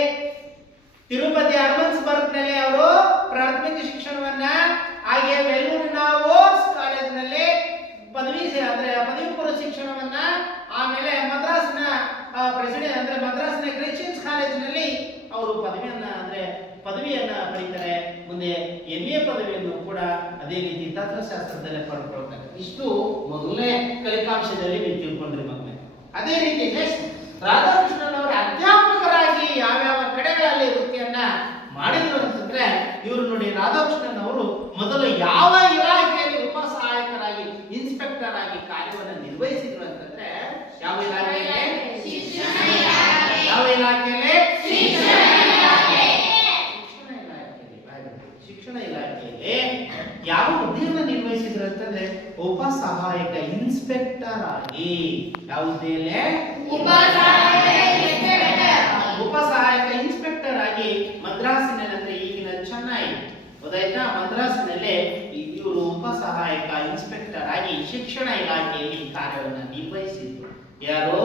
ತಿರುಪತಿ ಅರ್ಬನ್ಸ್ಬರ್ಗ್ ನಲ್ಲಿ ಅವರು ಪ್ರಾಥಮಿಕ ಶಿಕ್ಷಣವನ್ನ, ಹಾಗೆ ವೆಲ್ಲೂರಿನ ಓರ್ಸ್ ಕಾಲೇಜಿನಲ್ಲಿ ಪದವಿ ಪೂರ್ವ ಶಿಕ್ಷಣವನ್ನ, ಆಮೇಲೆ ಮದ್ರಾಸ್ನ ಪ್ರೆಸಿಡೆಂಟ್ ಅಂದ್ರೆ ಮದ್ರಾಸ್ನ ಕ್ರಿಶ್ಚಿಯನ್ಸ್ ಕಾಲೇಜಿನಲ್ಲಿ ಅವರು ಪದವಿಯನ್ನ ಪರೀತಾರೆ. ಮುಂದೆ MA ಪದವಿಯನ್ನು ಕೂಡ ಅದೇ ರೀತಿ ತತ್ವಶಾಸ್ತ್ರದಲ್ಲೇ ಪಡ್ಕೊಳ್ತಾರೆ. ಇಷ್ಟು ಮೊದಲನೇ ಕಲಿಕಾಂಶದಲ್ಲಿ ನೀವು ತಿಳ್ಕೊಂಡ್ರಿ ಮಕ್ಕಳೇ. ಅದೇ ರೀತಿ ನೆಕ್ಸ್ಟ್ ರಾಧಾಕೃಷ್ಣನ್ ಅವರ ಅಧ್ಯಾಪಕರಾಗಿ ಯಾವ್ಯಾವ ಕಡೆಗಳಲ್ಲಿ ವೃತ್ತಿಯನ್ನ ಮಾಡಿದ್ರು ಅಂತಂದ್ರೆ, ಇವರು ನೋಡಿ ರಾಧಾಕೃಷ್ಣನ್ ಅವರು ಮೊದಲು ಯಾವ ಇಲಾಖೆಯಲ್ಲಿ ಉಪ ಸಹಾಯಕರಾಗಿ ಇನ್ಸ್ಪೆಕ್ಟರ್ ಆಗಿ ಕಾರ್ಯವನ್ನು ನಿರ್ವಹಿಸಿದ್ರು ಅಂತಂದ್ರೆ, ಯಾವ ಇಲಾಖೆಯಲ್ಲಿ? ಯಾವ ಇಲಾಖೆಯಲ್ಲಿ? ಶಿಕ್ಷಣ ಇಲಾಖೆಯಲ್ಲಿ ಯಾವ ಹುದ್ದೆಯನ್ನು ನಿರ್ವಹಿಸಿದ್ರು ಅಂತಂದ್ರೆ, ಉಪ ಸಹಾಯಕ ಇನ್ಸ್ಪೆಕ್ಟರ್ ಆಗಿ. ಯಾವ ಹುದ್ದೆಯಲ್ಲಿ? ಉಪ ಸಹಾಯಕ ಇನ್ಸ್ಪೆಕ್ಟರ್ ಆಗಿ ಮದ್ರಾಸಿನಲ್ಲಿ, ಅಂದ್ರೆ ಈಗಿನ ಚೆನ್ನೈ, ಗೊತ್ತಾಯ್ತಾ, ಮದ್ರಾಸಿನಲ್ಲೇ ಇವರು ಉಪ ಸಹಾಯಕ ಇನ್ಸ್ಪೆಕ್ಟರ್ ಆಗಿ ಶಿಕ್ಷಣ ಇಲಾಖೆಯಲ್ಲಿ ಕಾರ್ಯವನ್ನು ನಿರ್ವಹಿಸಿದ್ರು. ಯಾರು?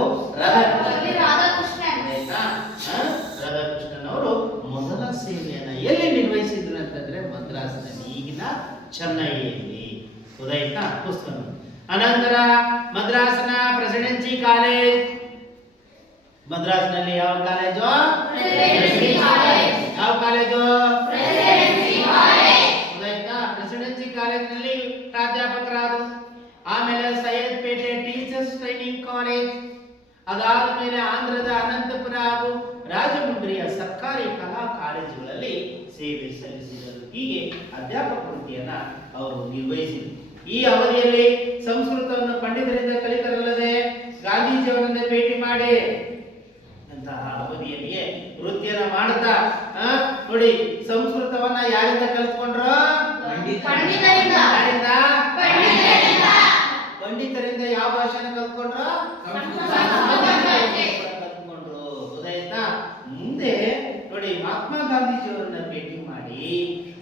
ರಾಧಾಕೃಷ್ಣನ್ ಅವರು ಮೊದಲ ಸೇವೆಯನ್ನ ಎಲ್ಲಿ ನಿರ್ವಹಿಸಿದ್ರು ಅಂತಂದ್ರೆ ಮದ್ರಾಸಿನಲ್ಲಿ, ಈಗಿನ ಚೆನ್ನೈಯಲ್ಲಿ. ಗೊತ್ತಾಯ್ತಾ ಪುಸ್ತಕ. ಅನಂತರ ಮದ್ರಾಸಿನ ಪ್ರೆಸಿಡೆನ್ಸಿ ಕಾಲೇಜ್. ಮದ್ರಾಸ್ನಲ್ಲಿ ಯಾವ ಕಾಲೇಜು? ಯಾವ ಕಾಲೇಜು? ಪ್ರೆಸಿಡೆನ್ಸಿ ಕಾಲೇಜಿನಲ್ಲಿ ಪ್ರಾಧ್ಯಾಪಕರಾದರು. ಆಮೇಲೆ ಸೈಯದ್ ಪೇಟೆ ಟೀಚರ್ಸ್ ಟ್ರೈನಿಂಗ್ ಕಾಲೇಜ್, ಅದಾದ ಮೇಲೆ ಆಂಧ್ರದ ಅನಂತಪುರ ಹಾಗೂ ರಾಜಮುಂಡ್ರಿಯ ಸರ್ಕಾರಿ ಕಲಾ ಕಾಲೇಜುಗಳಲ್ಲಿ ಸೇವೆ ಸಲ್ಲಿಸಿದರು. ಹೀಗೆ ಅಧ್ಯಾಪಕ ವೃತ್ತಿಯನ್ನ ಅವರು ನಿರ್ವಹಿಸಿದರು. ಈ ಅವಧಿಯಲ್ಲಿ ಸಂಸ್ಕೃತವನ್ನು ಪಂಡಿತರಿಂದ ಕಲಿತರಲ್ಲದೆ ಗಾಂಧೀಜಿಯವರನ್ನ ಭೇಟಿ ಮಾಡಿ ಅವಧಿಯಲ್ಲಿಯೇ ವೃತ್ತಿಯನ್ನ ಮಾಡುತ್ತಾ ನೋಡಿ, ಸಂಸ್ಕೃತವನ್ನ ಯಾರಿಂದ ಕಲಿತ್ಕೊಂಡ್ರು? ಪಂಡಿತರಿಂದ. ಯಾವ ಭಾಷೆನ ಕಲ್ತ್ಕೊಂಡ್ರು? ಕಲ್ತ್ಕೊಂಡ್ರು. ಗೊತ್ತಾಯ್ತಾ? ಮುಂದೆ ನೋಡಿ, ಮಹಾತ್ಮ ಗಾಂಧೀಜಿಯವರನ್ನ ಭೇಟಿ ಮಾಡಿ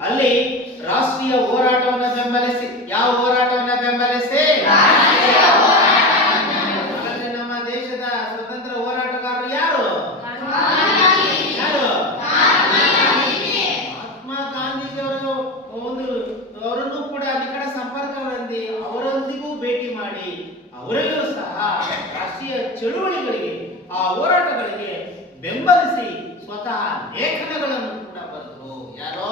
ಅಲ್ಲಿ ರಾಷ್ಟ್ರೀಯ ಹೋರಾಟವನ್ನ ಬೆಂಬಲಿಸಿ. ಯಾವ ಹೋರಾಟವನ್ನ ಬೆಂಬಲಿಸಿ? ನಮ್ಮ ದೇಶದ ಸ್ವತಂತ್ರ ಹೋರಾಟಗಾರರು ಯಾರು? ಮಹಾತ್ಮ ಗಾಂಧೀಜಿಯವರು ಅವರನ್ನು ಕೂಡ ನಿಕಟ ಸಂಪರ್ಕವರಲ್ಲಿ ಅವರೊಂದಿಗೂ ಭೇಟಿ ಮಾಡಿ ಅವರಲ್ಲೂ ಸಹ ರಾಷ್ಟ್ರೀಯ ಚಳುವಳಿಗಳಿಗೆ, ಆ ಹೋರಾಟಗಳಿಗೆ ಬೆಂಬಲಿಸಿ ಸ್ವತಃ ಲೇಖನಗಳನ್ನು ಕೂಡ ಬರೆದರು. ಯಾರೋ?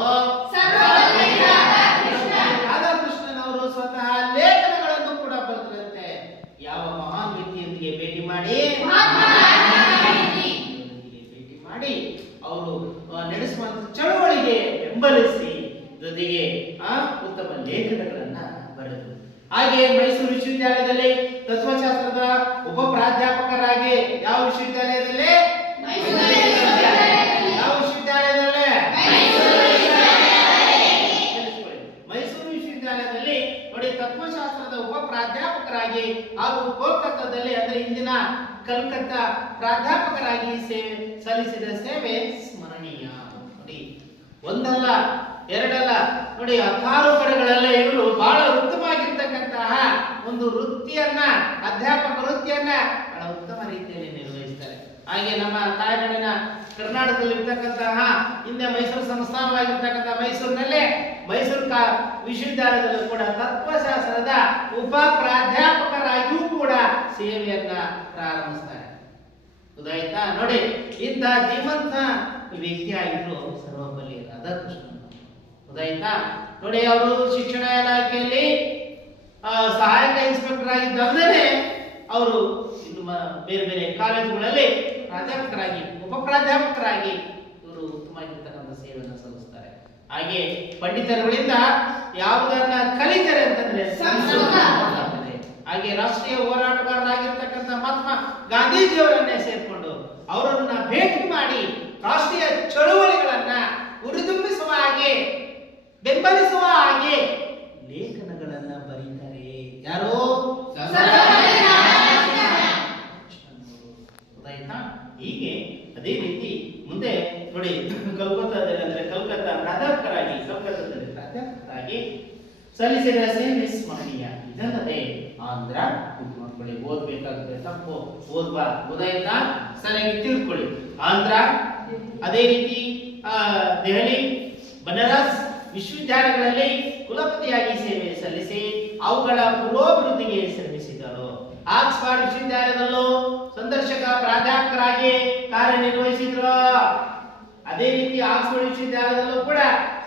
ರಾಧಾಕೃಷ್ಣನ್ ಅವರು ಸ್ವತಃ ಲೇಖನಗಳನ್ನು ಕೂಡ ಬರೆದರಂತೆ. ಯಾವ ಮಹಾನ್ ವ್ಯಕ್ತಿಯೊಂದಿಗೆ ಭೇಟಿ ಮಾಡಿ ಅವರು ನಡೆಸುವಂತ ಚಳುವಳಿಗೆ ಬೆಂಬಲಿಸಿ ಜೊತೆಗೆ ಉತ್ತಮ ಲೇಖನಗಳನ್ನ ಬರೆದರು. ಹಾಗೆ ಮೈಸೂರು ವಿಶ್ವವಿದ್ಯಾಲಯದಲ್ಲಿ ತತ್ವಶಾಸ್ತ್ರದ ಉಪ ಪ್ರಾಧ್ಯಾಪಕರಾಗಿ. ಯಾವ ವಿಶ್ವವಿದ್ಯಾಲಯದಲ್ಲಿ? ಯಾವ ವಿಶ್ವವಿದ್ಯಾಲಯದಲ್ಲಿ? ಮೈಸೂರು ವಿಶ್ವವಿದ್ಯಾಲಯದಲ್ಲಿ ನೋಡಿ, ತತ್ವಶಾಸ್ತ್ರದ ಉಪ ಪ್ರಾಧ್ಯಾಪಕರಾಗಿ ಹಾಗೂ ಕೋಲ್ಕತ್ತಾದಲ್ಲಿ, ಅಂದ್ರೆ ಇಂದಿನ ಕಲ್ಕತ್ತಾ, ಪ್ರಾಧ್ಯಾಪಕರಾಗಿ ಸೇವೆ ಸಲ್ಲಿಸಿದ ಸೇವೆ ಸ್ಮರಣೀಯ. ನೋಡಿ, ಒಂದಲ್ಲ ಎರಡಲ್ಲ ನೋಡಿ, 16 ಕಡೆಗಳಲ್ಲೇ ಇವರು ಬಹಳ ಉತ್ತಮವಾಗಿರ್ತಕ್ಕಂತಹ ಒಂದು ವೃತ್ತಿಯನ್ನ, ಅಧ್ಯಾಪಕ ವೃತ್ತಿಯನ್ನ ಬಹಳ ಉತ್ತಮ ರೀತಿಯಲ್ಲಿ ನಿರ್ವಹಿಸ್ತಾರೆ. ಹಾಗೆ ನಮ್ಮ ತಾಯ್ನಾಡಿನ ಕರ್ನಾಟಕದಲ್ಲಿ ಇರ್ತಕ್ಕಂತಹ, ಹಿಂದೆ ಮೈಸೂರು ಸಂಸ್ಥಾನವಾಗಿರ್ತಕ್ಕಂತಹ ಮೈಸೂರಿನಲ್ಲೇ ಮೈಸೂರು ವಿಶ್ವವಿದ್ಯಾಲಯದಲ್ಲೂ ಕೂಡ ತತ್ವಶಾಸ್ತ್ರದ ಉಪ ಪ್ರಾಧ್ಯಾಪಕರಾಗಿಯೂ ಕೂಡ ಸೇವೆಯನ್ನ ಪ್ರಾರಂಭಿಸ್ತಾರೆ. ಗೊತ್ತಾಯ್ತಾ? ನೋಡಿ, ಇಂಥ ಜೀವಂತ ವ್ಯಕ್ತಿಯಾಗಿದ್ರು ಸರ್ವಪಲ್ಲಿ ರಾಧಾಕೃಷ್ಣನ್. ಗೊತ್ತಾಯ್ತಾ? ನೋಡಿ, ಅವರು ಶಿಕ್ಷಣ ಇಲಾಖೆಯಲ್ಲಿ ಸಹಾಯಕ ಇನ್ಸ್ಪೆಕ್ಟರ್ ಆಗಿದ್ದಲ್ಲದೆ ಅವರು ಇನ್ನು ಬೇರೆ ಬೇರೆ ಕಾಲೇಜುಗಳಲ್ಲಿ ಪ್ರಾಧ್ಯಾಪಕರಾಗಿ, ಉಪ ಪ್ರಾಧ್ಯಾಪಕರಾಗಿ ಇವರು ಉತ್ತಮವಾಗಿರ್ತಕ್ಕಂಥ ಸೇವೆಯನ್ನು ಸಲ್ಲಿಸ್ತಾರೆ. ಹಾಗೆ ಪಂಡಿತರುಗಳಿಂದ ಯಾವುದನ್ನ ಕಲಿತಾರೆ ಅಂತಂದ್ರೆ ಸಂಸ್ಕೃತ. ಹಾಗೆ ರಾಷ್ಟ್ರೀಯ ಹೋರಾಟಗಾರರಾಗಿರ್ತಕ್ಕಂಥ ಮಹಾತ್ಮ ಗಾಂಧೀಜಿಯವರನ್ನೇ ಸೇರ್ಕೊಂಡು ಅವರನ್ನ ಭೇಟಿ ಮಾಡಿ ರಾಷ್ಟ್ರೀಯ ಚಳುವಳಿಗಳನ್ನ ಉರಿದುಂಬಿಸುವ ಹಾಗೆ, ಬೆಂಬಲಿಸುವ ಹಾಗೆ ಲೇಖನಗಳನ್ನ ಬರೀತಾರೆ. ಯಾರು? ಗೊತ್ತಾಯ್ತಾ? ಹೀಗೆ ಅದೇ ರೀತಿ ಮುಂದೆ ನೋಡಿ, ಸಲ್ಲಿಸಿದ ಸೇವೆ ಸ್ಮರಣೀಯ. ಇದಲ್ಲದೆ ಆಂಧ್ರ ಮಕ್ಕಳಿಗೆ ಓದ್ಬೇಕಾಗುತ್ತೆ, ತಪ್ಪು ಓದ್ಬಾರ್ದು. ಗೊತ್ತಾಯ್ತಾ? ಸರಿಯಾಗಿ ತಿಳ್ಕೊಳ್ಳಿ. ಆಂಧ್ರ, ಅದೇ ರೀತಿ ದೆಹಲಿ, ಬನಾರಸ್ ವಿಶ್ವವಿದ್ಯಾಲಯಗಳಲ್ಲಿ ಕುಲಪತಿಯಾಗಿ ಸೇವೆ ಸಲ್ಲಿಸಿ ಅವುಗಳ ಪುರೋಭಿವೃದ್ಧಿಗೆ ಶ್ರಮಿಸಿದರು. ಆಕ್ಸ್ಫರ್ಡ್ ವಿಶ್ವವಿದ್ಯಾಲಯದಲ್ಲೂ ಸಂದರ್ಶಕ ಪ್ರಾಧ್ಯಾಪಕರಾಗಿ ಕಾರ್ಯನಿರ್ವಹಿಸಿದ್ರು. ಅದೇ ರೀತಿ ಆಕ್ಸ್ಫರ್ಡ್ ವಿಶ್ವವಿದ್ಯಾಲಯದಲ್ಲೂ ಕೂಡ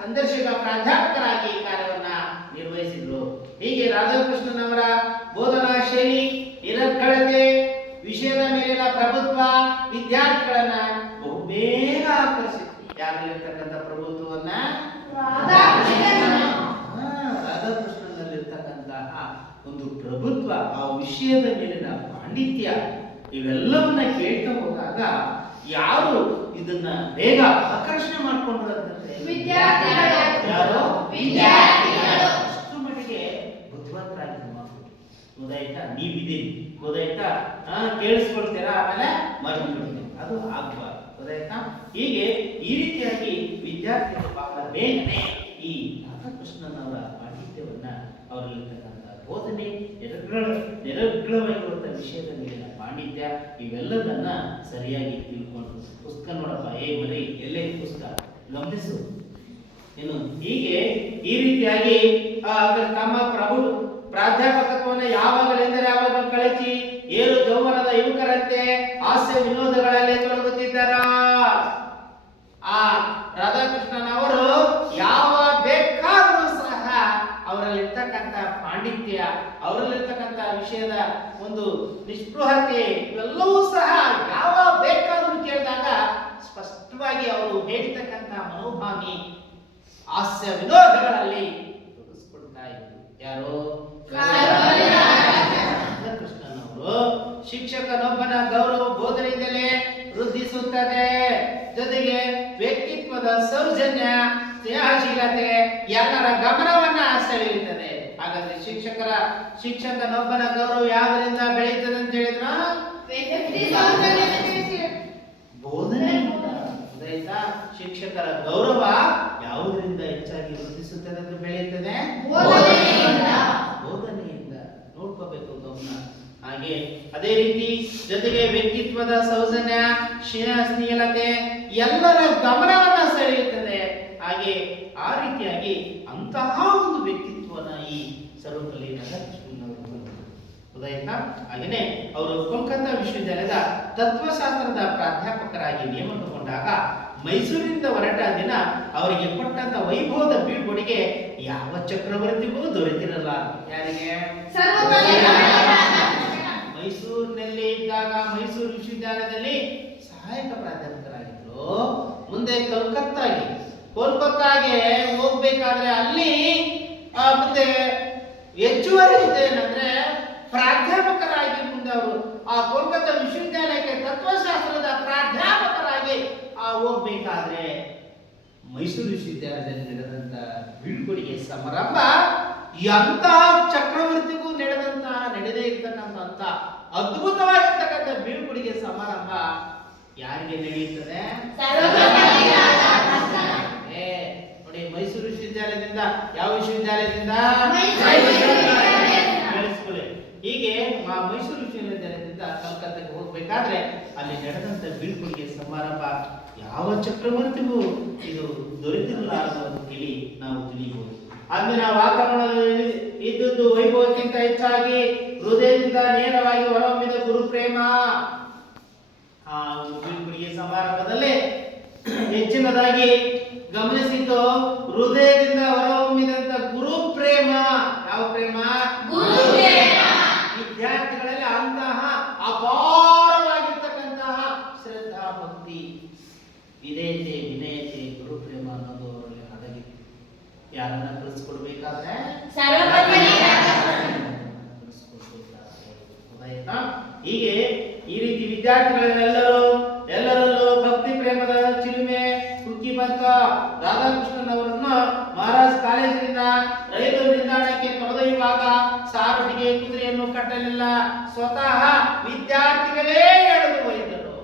ಸಂದರ್ಶಕ ಪ್ರಾಧ್ಯಾಪಕರಾಗಿ ಕಾರ್ಯವನ್ನ ನಿರ್ವಹಿಸಿದ್ರು. ಹೀಗೆ ರಾಧಾಕೃಷ್ಣನ್ ಅವರ ಬೋಧನಾ ಶೈಲಿ, ನಿರರ್ಗಳತೆ, ವಿಷಯದ ಮೇಲಿನ ಪ್ರಭುತ್ವ ವಿದ್ಯಾರ್ಥಿಗಳನ್ನ ಬಹುಬೇಗ ಆಕರ್ಷಿಸಿತು. ಯಾರಲ್ಲಿರ್ತಕ್ಕಂಥ ಪ್ರಭುತ್ವವನ್ನ? ರಾಧಾಕೃಷ್ಣನಲ್ಲಿರ್ತಕ್ಕಂತಹ ಒಂದು ಪ್ರಭುತ್ವ, ಆ ವಿಷಯದ ಮೇಲಿನ ಪಾಂಡಿತ್ಯ, ಇವೆಲ್ಲವನ್ನ ಕೇಳ್ತಾ ಹೋದಾಗ ಯಾರು ಇದನ್ನ ಬೇಗ ಆಕರ್ಷಣೆ ಮಾಡ್ಕೊಂಡ್ರಂತೆ? ಯಾರು? ಅಷ್ಟು ಮಟ್ಟಿಗೆ ಬುದ್ಧಿವಂತರಾಗಿದ್ರು ಮಕ್ಕಳು. ಗೊತ್ತಾಯ್ತಾ? ನೀವಿದ್ದೀರಿ, ಗೊತ್ತಾಯ್ತಾ? ಕೇಳಿಸ್ಕೊಳ್ತೀರಾ, ಆಮೇಲೆ ಮರೆತುಬಿಡ್ತೀವಿ. ಅದು ಆಗ್ಬಾರ್ದು. ಗೊತ್ತಾಯ್ತಾ? ಹೀಗೆ ಈ ರೀತಿಯಾಗಿ ವಿದ್ಯಾರ್ಥಿಗಳು ಬಹಳ ಬೇಗನೆ ಈ ರಾಧಾಕೃಷ್ಣನ್ ಅವರ ಪಾಂಡಿತ್ಯವನ್ನ, ಅವರಲ್ಲಿರ್ತಕ್ಕಂಥ ಬೋಧನೆ, ನಿರರ್ಗಳವಾಗಿರುವಂತಹ ವಿಷಯದ ಮೇಲಿನ ಪಾಂಡಿತ್ಯ, ಇವೆಲ್ಲದನ್ನ ಸರಿಯಾಗಿ ತಿಳ್ಕೊಂಡು ಪುಸ್ತಕ ನೋಡಪ್ಪ, ಮರಿ ಎಲ್ಲೇ ಪುಸ್ತಕ ಗಮನಿಸು ಏನು. ಹೀಗೆ ಈ ರೀತಿಯಾಗಿ ತಮ್ಮ ಪ್ರಾಧ್ಯಾಪಕತ್ವವನ್ನು ಯಾವಾಗಲೆಂದರೆ ಯಾವಾಗ ಕಳಚಿ ಏಳು ಯೌವನದ ಯುವಕರಂತೆ ಹಾಸ್ಯ ವಿನೋದಗಳಲ್ಲಿ ತೊಡಗುತ್ತಿದ್ದಾರ. ಆ ರಾಧಾಕೃಷ್ಣನ್ ಅವರು ಯಾವ ಬೇಕಾದರೂ ಸಹ ಅವರಲ್ಲಿರ್ತಕ್ಕಂಥ ಪಾಂಡಿತ್ಯ, ಅವರಲ್ಲಿರ್ತಕ್ಕಂಥ ವಿಷಯದ ಒಂದು ನಿಸ್ಪೃಹತೆ, ಇವೆಲ್ಲವೂ ಸಹ ಯಾವ ಬೇಕಾದರೂ ಕೇಳಿದಾಗ ಸ್ಪಷ್ಟವಾಗಿ ಅವರು ಹೇಳ್ತಕ್ಕಂಥ ಮನೋಭಾವಿ ಹಾಸ್ಯ ವಿನೋದಗಳಲ್ಲಿ ತೊಡಗಿಸ್ಕೊಳ್ತಾ ಇದ್ರು. ಯಾರು? ರಾಧಾಕೃಷ್ಣನ್ ಅವರು ಶಿಕ್ಷಕನೊಬ್ಬನ ಗೌರವ ಬೋಧನೆಯಿಂದಲೇ ವೃದ್ಧಿಸುತ್ತದೆ. ಜೊತೆಗೆ ವ್ಯಕ್ತಿತ್ವದ ಸೌಜನ್ಯ, ಸ್ನೇಹಶೀಲತೆ ಎಲ್ಲರ ಗಮನವನ್ನ ಸೆಳೆಯುತ್ತದೆ. ಹಾಗಾದ್ರೆ ಶಿಕ್ಷಕನೊಬ್ಬನ ಗೌರವ ಯಾವುದರಿಂದ ಬೆಳೆಯುತ್ತದೆ ಅಂತ ಹೇಳಿದ್ರ? ಬೋಧನೆಯಿಂದ. ಆಯ್ತಾ? ಶಿಕ್ಷಕರ ಗೌರವ ಯಾವುದರಿಂದ ಹೆಚ್ಚಾಗಿ ವೃದ್ಧಿಸುತ್ತದೆ ಅಂತ ಬೆಳೆಯುತ್ತದೆ? ಬೋಧನೆಯಿಂದ. ನೋಡ್ಕೋಬೇಕು ಗಮನ. ಹಾಗೆ ಅದೇ ರೀತಿ ಜೊತೆಗೆ ವ್ಯಕ್ತಿತ್ವದ ಸೌಜನ್ಯ, ಸ್ನೇಹಶೀಲತೆ ಎಲ್ಲರ ಗಮನವನ್ನ ಸೆಳೆಯುತ್ತದೆ. ಹಾಗೆ ಆ ರೀತಿಯಾಗಿ ಅಂತಹ ಒಂದು ವ್ಯಕ್ತಿತ್ವನ ಈ ಸರ್ವಪಲ್ಲಿ ರಾಧಾಕೃಷ್ಣನ್. ಹಾಗೆಯೇ ಅವರು ಕೋಲ್ಕತ್ತಾ ವಿಶ್ವವಿದ್ಯಾಲಯದ ತತ್ವಶಾಸ್ತ್ರದ ಪ್ರಾಧ್ಯಾಪಕರಾಗಿ ನೇಮಕಗೊಂಡಾಗ ಮೈಸೂರಿನಿಂದ ಹೊರಟ ದಿನ ಅವರಿಗೆ ಕೊಟ್ಟಂತ ವೈಭವದ ಬೀಳ್ಕೊಡುಗೆ ಯಾವ ಚಕ್ರವರ್ತಿಗೂ ದೊರೆತಿರಲ್ಲ. ಯಾರಿಗೆ? ಮೈಸೂರಿನಲ್ಲಿ ಇದ್ದಾಗ ಮೈಸೂರು ವಿಶ್ವವಿದ್ಯಾಲಯದಲ್ಲಿ ಸಹಾಯಕ ಪ್ರಾಧ್ಯಾಪಕರಾಗಿದ್ರು. ಮುಂದೆ ಕೋಲ್ಕತ್ತಾಗೆ ಹೋಗ್ಬೇಕಾದ್ರೆ ಅಲ್ಲಿ ಮುಂದೆ ಹೆಚ್ಚುವರಿ ಏನಂದ್ರೆ ಪ್ರಾಧ್ಯಾಪಕರಾಗಿ ಮುಂದೆ ಅವರು ಆ ಕೋಲ್ಕತ್ತಾ ವಿಶ್ವವಿದ್ಯಾಲಯಕ್ಕೆ ತತ್ವಶಾಸ್ತ್ರದ ಪ್ರಾಧ್ಯಾಪಕರಾಗಿ ಹೋಗ್ಬೇಕಾದ್ರೆ ಮೈಸೂರು ವಿಶ್ವವಿದ್ಯಾಲಯದಲ್ಲಿ ನಡೆದಂತ ಬೀಳ್ಕೊಡುಗೆ ಸಮಾರಂಭ ಎಂತಹ ಚಕ್ರವರ್ತಿಗೂ ನಡೆದೇ ಇರ್ತಕ್ಕಂಥ ಅದ್ಭುತವಾಗಿರ್ತಕ್ಕಂಥ ಬೀಳ್ಕೊಡುಗೆ ಸಮಾರಂಭ ಯಾರಿಗೆ ನಡೆಯುತ್ತದೆ? ನೋಡಿ, ಮೈಸೂರು ವಿಶ್ವವಿದ್ಯಾಲಯದಿಂದ. ಯಾವ ವಿಶ್ವವಿದ್ಯಾಲಯದಿಂದ? ಬೆಳೆಸ್ಕೊಳ್ಳಿ. ಹೀಗೆ ಮೈಸೂರು ವಿಶ್ವವಿದ್ಯಾಲಯದಿಂದ ಕಲ್ಕತ್ತಾಗೆ ಹೋಗ್ಬೇಕಾದ್ರೆ ಅಲ್ಲಿ ನಡೆದಂತ ಬೀಳ್ಕೊಡುಗೆ ಸಮಾರಂಭ ಯಾವ ಚಕ್ರವರ್ತಿಗೂ ಇದು ದೊರೆತಿರಲ್ಲ ಅನ್ನೋದು ನಾವು ತಿಳಿಯಬಹುದು. ಆದ್ಮೇಲೆ ನಾವು ವಾತಾವರಣದಲ್ಲಿ ಇದ್ದದ್ದು ವೈಭವಕ್ಕಿಂತ ಹೆಚ್ಚಾಗಿ ಹೃದಯದಿಂದ ನೇರವಾಗಿ ಹೊರಹೊಮ್ಮಿದ ಗುರುಪ್ರೇಮ. ಆ ಬೀಳ್ಕೊಡುಗೆ ಸಮಾರಂಭದಲ್ಲಿ ಹೆಚ್ಚಿನದಾಗಿ ಗಮನಿಸಿದ್ದು ಹೃದಯದಿಂದ ಹೊರಹೊಮ್ಮಿದಂತ ಗುರುಪ್ರೇಮ. ಯಾವ ಪ್ರೇಮ? ವಿದ್ಯಾರ್ಥಿಗಳಲ್ಲಿ ಅಂತಹ ಅಪಾರವಾಗಿರ್ತಕ್ಕಂತಹ ಶ್ರದ್ಧಾ, ಭಕ್ತಿ, ವಿಧೇಯತೆ, ವಿನಯತೆ, ಗುರುಪ್ರೇಮ ಅನ್ನೋದು ಅವರಲ್ಲಿ ಅಡಗಿತ್ತು. ಯಾರನ್ನ ಕಲಿಸ್ಕೊಡ್ಬೇಕಾದ್ರೆ ಹೀಗೆ ಈ ರೀತಿ ವಿದ್ಯಾರ್ಥಿಗಳೆಲ್ಲರಲ್ಲೂ ಭಕ್ತಿ ಪ್ರೇಮದ ಚಿಲುಮೆ ಕುಕ್ಕಿ ಬಂತ. ರಾಧಾಕೃಷ್ಣನ್ ಅವರನ್ನು ಮಹಾರಾಜ್ ಕಾಲೇಜಿನಿಂದ ರೈಲು ನಿಲ್ದಾಣಕ್ಕೆ ಕರೆದೊಯ್ಯುವಾಗ ಸಾರಥಿಗೆ ಕುದುರೆಯನ್ನು ಕಟ್ಟಲಿಲ್ಲ, ಸ್ವತಃ ವಿದ್ಯಾರ್ಥಿಗಳೇ ಎಳೆದು ಒಯ್ದರು.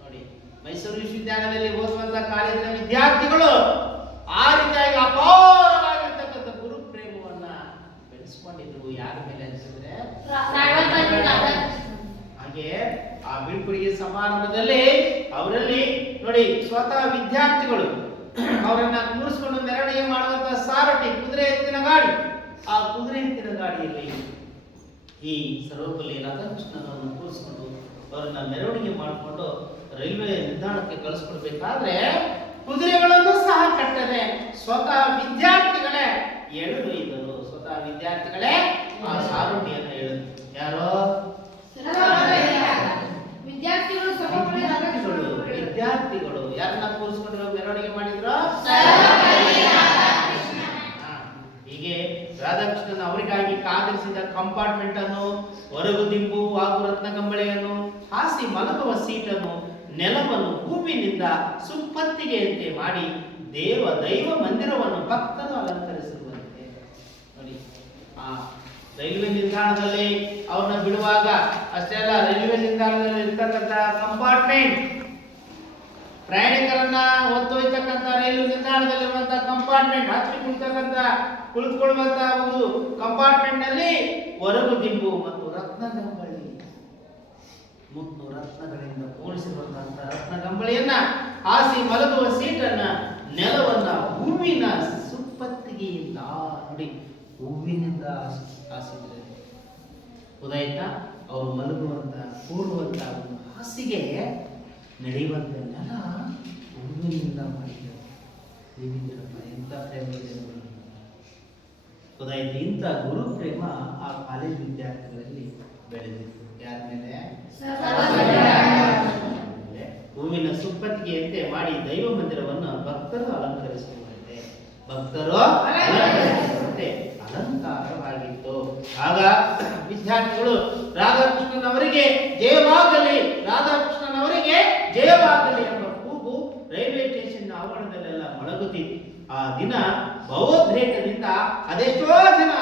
ನೋಡಿ, ಮೈಸೂರು ವಿಶ್ವವಿದ್ಯಾಲಯದಲ್ಲಿ ಓದುವಂತ ಕಾಲೇಜಿನ ವಿದ್ಯಾರ್ಥಿಗಳು ಆ ರೀತಿಯಾಗಿ ಅಪಾರವಾಗಿರ್ತಕ್ಕಂಥ ಗುರುಪ್ರೇಮ ಆ ಬೀಳ್ಕೊಡುಗೆ ಸಮಾರಂಭದಲ್ಲಿ ಅವರಲ್ಲಿ ನೋಡಿ ಸ್ವತಃ ವಿದ್ಯಾರ್ಥಿಗಳು ಅವರನ್ನ ಕೂರಿಸಿಕೊಂಡು ಮೆರವಣಿಗೆ ಮಾಡುವಂತಹ ಸಾರಥಿ ಕುದುರೆ ಎತ್ತಿನ ಗಾಡಿ, ಆ ಕುದುರೆ ಎತ್ತಿನ ಗಾಡಿಯಲ್ಲಿ ಈ ಸರ್ವಪಲ್ಲಿ ರಾಧಾಕೃಷ್ಣನನ್ನು ಕೂರಿಸಿಕೊಂಡು ಅವರನ್ನ ಮೆರವಣಿಗೆ ಮಾಡಿಕೊಂಡು ರೈಲ್ವೆ ನಿಲ್ದಾಣಕ್ಕೆ ಕಳಿಸ್ಕೊಡ್ಬೇಕಾದ್ರೆ ಕುದುರೆಗಳನ್ನು ಸಹ ಕಟ್ಟದೆ ಸ್ವತಃ ವಿದ್ಯಾರ್ಥಿಗಳೇ ಎಳೆದೊಯ್ದರು. ಸ್ವತಃ ವಿದ್ಯಾರ್ಥಿಗಳೇ ಆ ಸಾರಥಿಯನ್ನು ಎಳೆದು ಯಾರೋ ವಿದ್ಯಾರ್ಥಿಗಳು ಯಾರನ್ನ ಕೂರಿಸ್ಕೊಂಡಿರೋ ಮೆರವಣಿಗೆ ಮಾಡಿದ್ರು? ಹೀಗೆ ರಾಧಾಕೃಷ್ಣನ್ ಅವರಿಗಾಗಿ ಕಾದಿರಿಸಿದ ಕಂಪಾರ್ಟ್ಮೆಂಟ್ ಅನ್ನು, ಹೊರಗು ದಿಂಬು ಹಾಗೂ ರತ್ನಗಂಬಳೆಯನ್ನು, ಹಾಸಿ ಮಲಗುವ ಸೀಟನ್ನು, ನೆಲವನ್ನು ಭೂಮಿನಿಂದ ಸುಪ್ಪತ್ತಿಗೆಯಂತೆ ಮಾಡಿ ದೈವ ಮಂದಿರವನ್ನು ಭಕ್ತರು ಅಲಂಕರಿಸಿರುವಂತೆ ನೋಡಿ. ಆ ರೈಲ್ವೆ ನಿಲ್ದಾಣದಲ್ಲಿ ಅವ್ರನ್ನ ಬಿಡುವಾಗ ಅಷ್ಟೇ ಅಲ್ಲ, ರೈಲ್ವೆ ನಿಲ್ದಾಣದಲ್ಲಿ ಇರ್ತಕ್ಕಂಥ ಕಂಪಾರ್ಟ್ಮೆಂಟ್, ಪ್ರಯಾಣಿಕರನ್ನ ಹೊತ್ತೊಯ್ತಕ್ಕಂಥ ರೈಲು ನಿಲ್ದಾಣದಲ್ಲಿರುವಂತಹ ಕಂಪಾರ್ಟ್ಮೆಂಟ್, ಹತ್ತಿ ಕುಳಿತುಕೊಳ್ಳುವಂತ ಒಂದು ಕಂಪಾರ್ಟ್ಮೆಂಟ್ ನಲ್ಲಿ ಹೊರಗು ದಿಂಬು ಮತ್ತು ರತ್ನಗಂಬಳಿ, ಮುತ್ತು ರತ್ನಗಳಿಂದ ಪೋಣಿಸಿರುವಂತಹ ರತ್ನಗಂಬಳಿಯನ್ನ, ಹಾಸಿ ಮಲಗುವ ಸೀಟನ್ನ, ನೆಲವನ್ನ ಹೂವಿನ ಸುಪ್ಪತ್ತಿಗೆಯಿಂದ ನೋಡಿ, ಹೂವಿನಿಂದ ಹಾಸಿದ್ರೆ ಗೊತ್ತಾಯ್ತಾ? ಅವರು ಮಲಗುವಂತ ಕೂರುವಂತ ಒಂದು ಹಾಸಿಗೆ, ನಡೆಯುವಂತ ನೆಲ ಹೂವಿನಿಂದ ಮಾಡಿದ್ದಾರೆ. ಹೇಗಿದ್ದೀರಪ್ಪ, ಎಂತ ಪ್ರೇಮ ಇದೆ ಗೊತ್ತಾಯ್ತು? ಇಂಥ ಗುರು ಪ್ರೇಮ ಆ ಕಾಲೇಜ್ ವಿದ್ಯಾರ್ಥಿಗಳಲ್ಲಿ ಬೆಳೆದಿತ್ತು. ಯಾರ ಮೇಲೆ? ಹೂವಿನ ಸುಪ್ಪತ್ತಿಗೆಯಂತೆ ಮಾಡಿ ದೈವ ಮಂದಿರವನ್ನು ಭಕ್ತರು ಅಲಂಕರಿಸುವಂತೆ, ಭಕ್ತರು ಅಲಂಕಾರವಾಗಿತ್ತು. ಆಗ ವಿದ್ಯಾರ್ಥಿಗಳು ರಾಧಾಕೃಷ್ಣನ್ ಅವರಿಗೆ ಜಯವಾಗಲಿ, ರಾಧಾಕೃಷ್ಣನ್ ಅವರಿಗೆ ಜಯವಾಗಲಿ ಎಂಬ ಕೂಗು ರೈಲ್ವೆ ಸ್ಟೇಷನ್ ಆವರಣದಲ್ಲೆಲ್ಲ ಮೊಳಗುತ್ತಿತ್ತು. ಆ ದಿನ ಭಾವೋದ್ರೇಕದಿಂದ ಅದೆಷ್ಟೋ ಜನ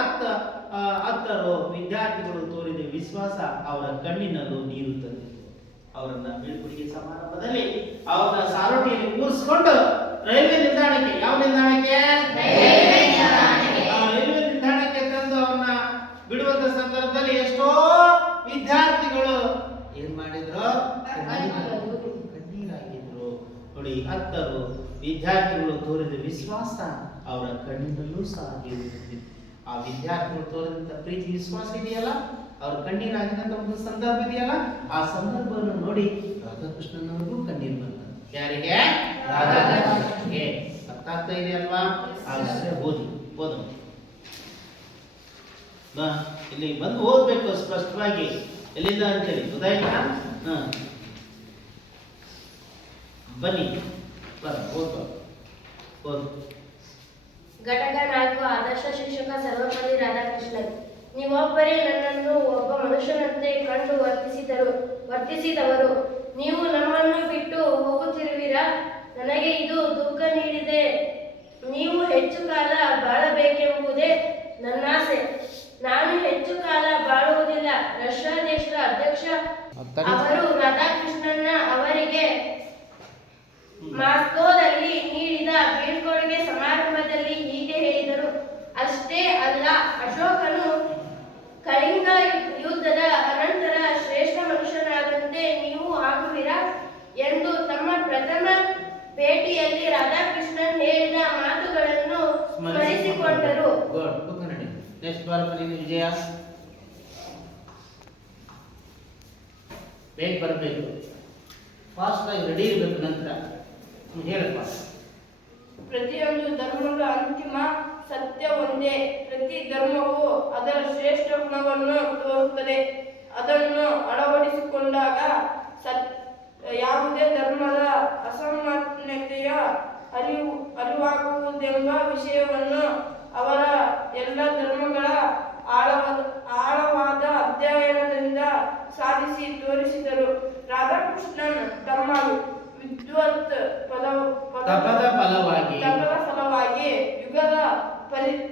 ಅತ್ತರು ವಿದ್ಯಾರ್ಥಿಗಳು ತೋರಿದ ವಿಶ್ವಾಸ ಅವರ ಕಣ್ಣಿನಲ್ಲೂ ನೀರು ತಂದಿತ್ತು. ಅವರನ್ನ ಬೀಳ್ಕೊಡುಗೆ ಸಮಾರಂಭದಲ್ಲಿ ಅವರನ್ನ ಸಾರೋಟಿಯಲ್ಲಿ ಕೂರಿಸಿಕೊಂಡು ರೈಲ್ವೆ ನಿಲ್ದಾಣಕ್ಕೆ, ಯಾವ ನಿಲ್ದಾಣಕ್ಕೆ? ರೈಲ್ವೆ ನಿಲ್ದಾಣಕ್ಕೆ ತಂದು ಅವನ್ನ ಬಿಡುವಂತ ಸಂದರ್ಭದಲ್ಲಿ ಎಷ್ಟೋ ವಿದ್ಯಾರ್ಥಿಗಳು ಏನ್ ಮಾಡಿದ್ರು? ಕಣ್ಣೀರಾಗಿದ್ರು ನೋಡಿ. ಹತ್ತರು ವಿದ್ಯಾರ್ಥಿಗಳು ತೋರಿದ ವಿಶ್ವಾಸ ಅವರ ಕಣ್ಣಿನಲ್ಲೂ ಸಹ ಇರುತ್ತದೆ. ಆ ವಿದ್ಯಾರ್ಥಿಗಳು ತೋರಿದಂತ ಪ್ರೀತಿ ವಿಶ್ವಾಸ ಇದೆಯಲ್ಲ, ಅವ್ರ ಕಣ್ಣೀರಾಗಿದ್ದಂತ ಒಂದು ಸಂದರ್ಭ ಇದೆಯಲ್ಲ, ಆ ಸಂದರ್ಭವನ್ನು ನೋಡಿ ರಾಧಾಕೃಷ್ಣನವರಿಗೂ ಕಣ್ಣೀರು ಬಂತು. ಯಾರಿಗೆ? ರಾಧಾಕೃಷ್ಣನಿಗೆ. ಅರ್ಥ ಆಗ್ತಾ ಇದೆ ಅಲ್ವಾ? ಹಾಗಾದ್ರೆ ಓದಿ ಇಲ್ಲಿ ಬಂದು ಓದ್ಬೇಕು ಸ್ಪಷ್ಟವಾಗಿ, ಎಲ್ಲಿಂದ ಅಂತೇಳಿ ಗೊತ್ತಾಯ್ತಾ? ಬನ್ನಿ ಓದು. ಘಟಕ 4 ಆದರ್ಶ ಶಿಕ್ಷಕ ಸರ್ವಪಲ್ಲಿ ರಾಧಾಕೃಷ್ಣನ್. ನೀವೊಬ್ಬರೇ ನನ್ನನ್ನು ಒಬ್ಬ ಮನುಷ್ಯನಂತೆ ಕಂಡು ವರ್ತಿಸಿದವರು. ನೀವು ನಮ್ಮನ್ನು ಬಿಟ್ಟು ಹೋಗುತ್ತಿರುವಿರಾ? ನನಗೆ ಇದು ದುಃಖ ನೀಡಿದೆ. ನೀವು ಹೆಚ್ಚು ಕಾಲ ಬಾಳಬೇಕೆಂಬುದೇ ನನ್ನಾಸೆ. ನಾನು ಹೆಚ್ಚು ಕಾಲ ಬಾಳುವುದಿಲ್ಲ. ರಷ್ಯಾ ದೇಶದ ಅಧ್ಯಕ್ಷ ಅವರು ರಾಧಾಕೃಷ್ಣನ್ ಅವರಿಗೆ ಮಾಸ್ಕೋದಲ್ಲಿ ನೀಡಿದ ಬೀಳ್ಕೊಡುಗೆ ಸಮಾರಂಭದಲ್ಲಿ ಹೀಗೆ ಹೇಳಿದರು. ಅಷ್ಟೇ ಅಲ್ಲ, ಅಶೋಕನು ಕಳಿಂಗ ಯುದ್ಧದ ಅನಂತರ ಶ್ರೇಷ್ಠ ಮನುಷ್ಯನಾದಂತೆ ನೀವು ಆಗುವಿರಾ ಎಂದು ತಮ್ಮ ಪ್ರಥಮ ಭೇಟಿಯಲ್ಲಿ ರಾಧಾಕೃಷ್ಣನ್ ಹೇಳಿದ ಮಾತುಗಳನ್ನು ಸ್ಮರಿಸಿಕೊಂಡರು. ವಿಜಯ ಬೇಗ ಬರಬೇಕು, ಫಾಸ್ಟ್ ಆಗಿ ರೆಡಿ ಇರಬೇಕು. ನಂತರ ಹೇಳಪ್ಪ. ಪ್ರತಿಯೊಂದು ಧರ್ಮದ ಅಂತಿಮ ಸತ್ಯ ಒಂದೇ. ಪ್ರತಿ ಧರ್ಮವು ಅದರ ಶ್ರೇಷ್ಠ ಗುಣವನ್ನು ತೋರುತ್ತದೆ. ಅದನ್ನು ಅಳವಡಿಸಿಕೊಂಡಾಗ ಯಾವುದೇ ಧರ್ಮದ ಅಸಮಾನತೆಯ ಅರಿವಾಗುವುದೆಂಬ ವಿಷಯವನ್ನು ಅವರ ಎಲ್ಲ ಧರ್ಮಗಳ ಆಳವಾದ ಅಧ್ಯಯನದಿಂದ ಸಾಧಿಸಿ ತೋರಿಸಿದರು. ರಾಧಾಕೃಷ್ಣನ್ ತಮ್ಮ ವಿದ್ವತ್ ತಪದ ಫಲವಾಗಿ ಯುಗದ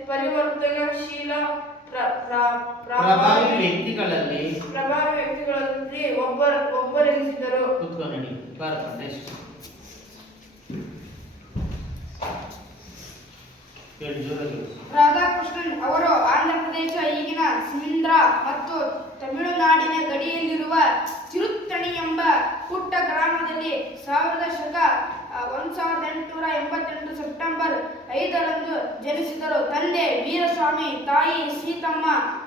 ಪರಿವರ್ತನಶೀಲ ಪ್ರಭಾವಿ ವ್ಯಕ್ತಿಗಳಲ್ಲಿ ಒಬ್ಬರೆನಿಸಿದರು. ರಾಧಾಕೃಷ್ಣನ್ ಅವರು ಆಂಧ್ರಪ್ರದೇಶ, ಈಗಿನ ಸಿಂಧ್ರ ಮತ್ತು ತಮಿಳುನಾಡಿನ ಗಡಿಯಲ್ಲಿರುವ ಚಿರುತ್ತಣಿ ತಿರುತ್ತಣಿ ಎಂಬ ಪುಟ್ಟ ಗ್ರಾಮದಲ್ಲಿ 1888 ಸೆಪ್ಟೆಂಬರ್ 5ರಂದು ಜನಿಸಿದರು. ತಂದೆ ವೀರಸ್ವಾಮಿ, ತಾಯಿ ಸೀತಮ್ಮ.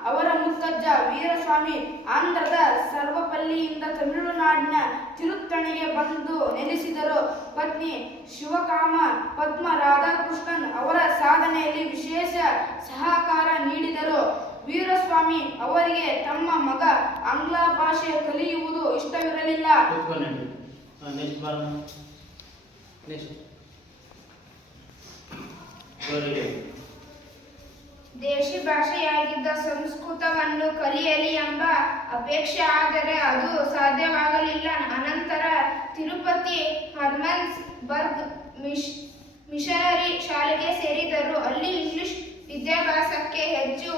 ಅವರ ಮುತ್ತಜ್ಜ ವೀರಸ್ವಾಮಿ ಆಂಧ್ರದ ಸರ್ವಪಲ್ಲಿಯಿಂದ ತಮಿಳುನಾಡಿನ ತಿರುತ್ತಣಿಗೆ ಬಂದು ನೆಲೆಸಿದರು. ಪತ್ನಿ ಶಿವಕಾಮ ಪದ್ಮ ರಾಧಾಕೃಷ್ಣನ್ ಅವರ ಸಾಧನೆಯಲ್ಲಿ ವಿಶೇಷ ಸಹಕಾರ ನೀಡಿದರು. ವೀರಸ್ವಾಮಿ ಅವರಿಗೆ ತಮ್ಮ ಮಗ ಆಂಗ್ಲ ಭಾಷೆ ಕಲಿಯುವುದು ಇಷ್ಟವಿರಲಿಲ್ಲ. ದೇಶಿ ಭಾಷೆಯಾಗಿದ್ದ ಸಂಸ್ಕೃತವನ್ನು ಕಲಿಯಲಿ ಎಂಬ ಅಪೇಕ್ಷೆ, ಆದರೆ ಅದು ಸಾಧ್ಯವಾಗಲಿಲ್ಲ. ಅನಂತರ ತಿರುಪತಿ ಹರ್ಮನ್ಸ್ ಬರ್ಗ್ ಮಿಷನರಿ ಶಾಲೆಗೆ ಸೇರಿದರು. ಅಲ್ಲಿ ಇಂಗ್ಲಿಷ್ ವಿದ್ಯಾಭ್ಯಾಸಕ್ಕೆ ಹೆಚ್ಚು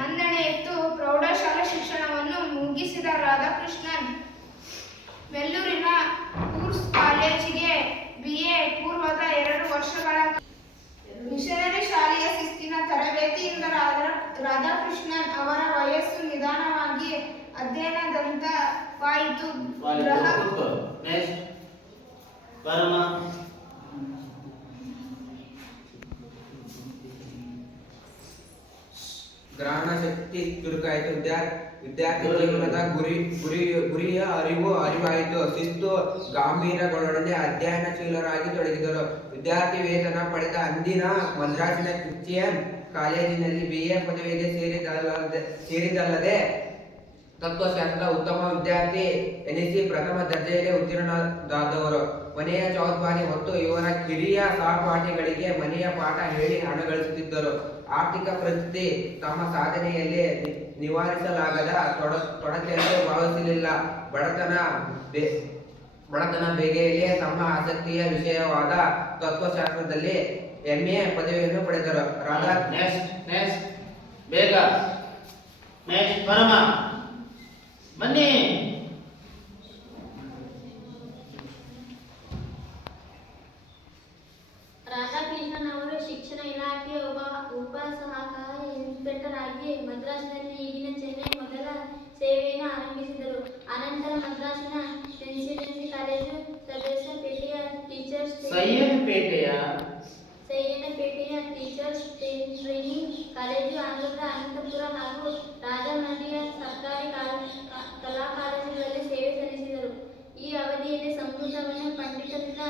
ಮನ್ನಣೆ ಇತ್ತು. ಪ್ರೌಢಶಾಲಾ ಶಿಕ್ಷಣವನ್ನು ಮುಗಿಸಿದ ರಾಧಾಕೃಷ್ಣನ್ ವೆಲ್ಲೂರಿನ ಕೂರ್ಸ್ ಕಾಲೇಜಿಗೆ BA ಪೂರ್ವದ 2 ವರ್ಷಗಳ ಮಿಷನರಿ ಶಾಲೆಯ ಶಿಸ್ತಿನ ತರಬೇತಿಯಿಂದ ರಾಧಾಕೃಷ್ಣನ್ ಅವರ ವಯಸ್ಸು ನಿಧಾನವಾಗಿ ಅಧ್ಯಯನದಂತವಾಯಿತು. ಗ್ರಹಣ ಶಕ್ತಿ ಚುರುಕಾಯಿತು. ವಿದ್ಯಾರ್ಥಿ ಜೀವನದ ಗುರಿಯ ಅರಿವಾಯಿತು. ಶಿಸ್ತು ಗಾಂಭೀರ್ಯಗಳೊಡನೆ ಅಧ್ಯಯನಶೀಲರಾಗಿ ತೊಡಗಿದರು. ವಿದ್ಯಾರ್ಥಿ ವೇತನ ಪಡೆದ ಅಂದಿನ ಮದ್ರಾಸಿನ ಕ್ರಿಶ್ಚಿಯನ್ ಕಾಲೇಜಿನಲ್ಲಿ BA ಪದವಿಗೆ ಸೇರಿದಲ್ಲದೆ ತತ್ವಶಾಸ್ತ್ರ ಉತ್ತಮ ವಿದ್ಯಾರ್ಥಿ ಎನಿಸಿ ಪ್ರಥಮ ದರ್ಜೆಯಲ್ಲಿ ಉತ್ತೀರ್ಣರಾದವರು. ಮನೆಯ ಜವಾಬ್ದಾರಿ ಹೊತ್ತು ಇವರ ಕಿರಿಯ ಸಹಪಾಠಿಗಳಿಗೆ ಮನೆಯ ಪಾಠ ಹೇಳಿ ಹಣ ಗಳಿಸುತ್ತಿದ್ದರು. ಆರ್ಥಿಕ ಪರಿಸ್ಥಿತಿ ತಮ್ಮ ಸಾಧನೆಯಲ್ಲಿ ನಿವಾರಿಸಲಾಗದ ತೊಡಕೆಂದು ಭಾವಿಸಲಿಲ್ಲ. ಬಡತನ ಬೇಗೆಯಲ್ಲಿಯೇ ತಮ್ಮ ಆಸಕ್ತಿಯ ವಿಷಯವಾದ ತತ್ವಶಾಸ್ತ್ರದಲ್ಲಿ MA ಪದವಿಯನ್ನು ಪಡೆದರು. ಬೇಗ ಬನ್ನಿ. ರಾಧಾಕೃಷ್ಣನ್ ಅವರು ಶಿಕ್ಷಣ ಇಲಾಖೆಯ ಉಪ ಸಹಕಾರಿ ಇನ್ಸ್ಪೆಕ್ಟರ್ ಆಗಿ ಮದ್ರಾಸಿನಲ್ಲಿ ಈಗಿನ ಚೆನ್ನೈ ಮೊದಲ ಸೇವೆಯನ್ನು ಆರಂಭಿಸಿದರು. ಅನಂತರ ಮದ್ರಾಸಿನ ರೆಸಿಡೆನ್ಸಿ ಕಾಲೇಜು, ಸಯ್ಯದಪೇಟೆಯ ಟೀಚರ್ಸ್ ಟ್ರೈನಿಂಗ್ ಕಾಲೇಜು, ಆಂಧ್ರದ ಅನಂತಪುರ ಹಾಗೂ ರಾಜಮಂಡ್ರಿಯ ಸರ್ಕಾರಿ ಕಲಾ ಕಾಲೇಜುಗಳಲ್ಲಿ ಸೇವೆ ಸಲ್ಲಿಸಿದರು. ಈ ಅವಧಿಯಲ್ಲಿ ಸಂಸ್ಕೃತವನ್ನು ಪಂಡಿತರಿಂದ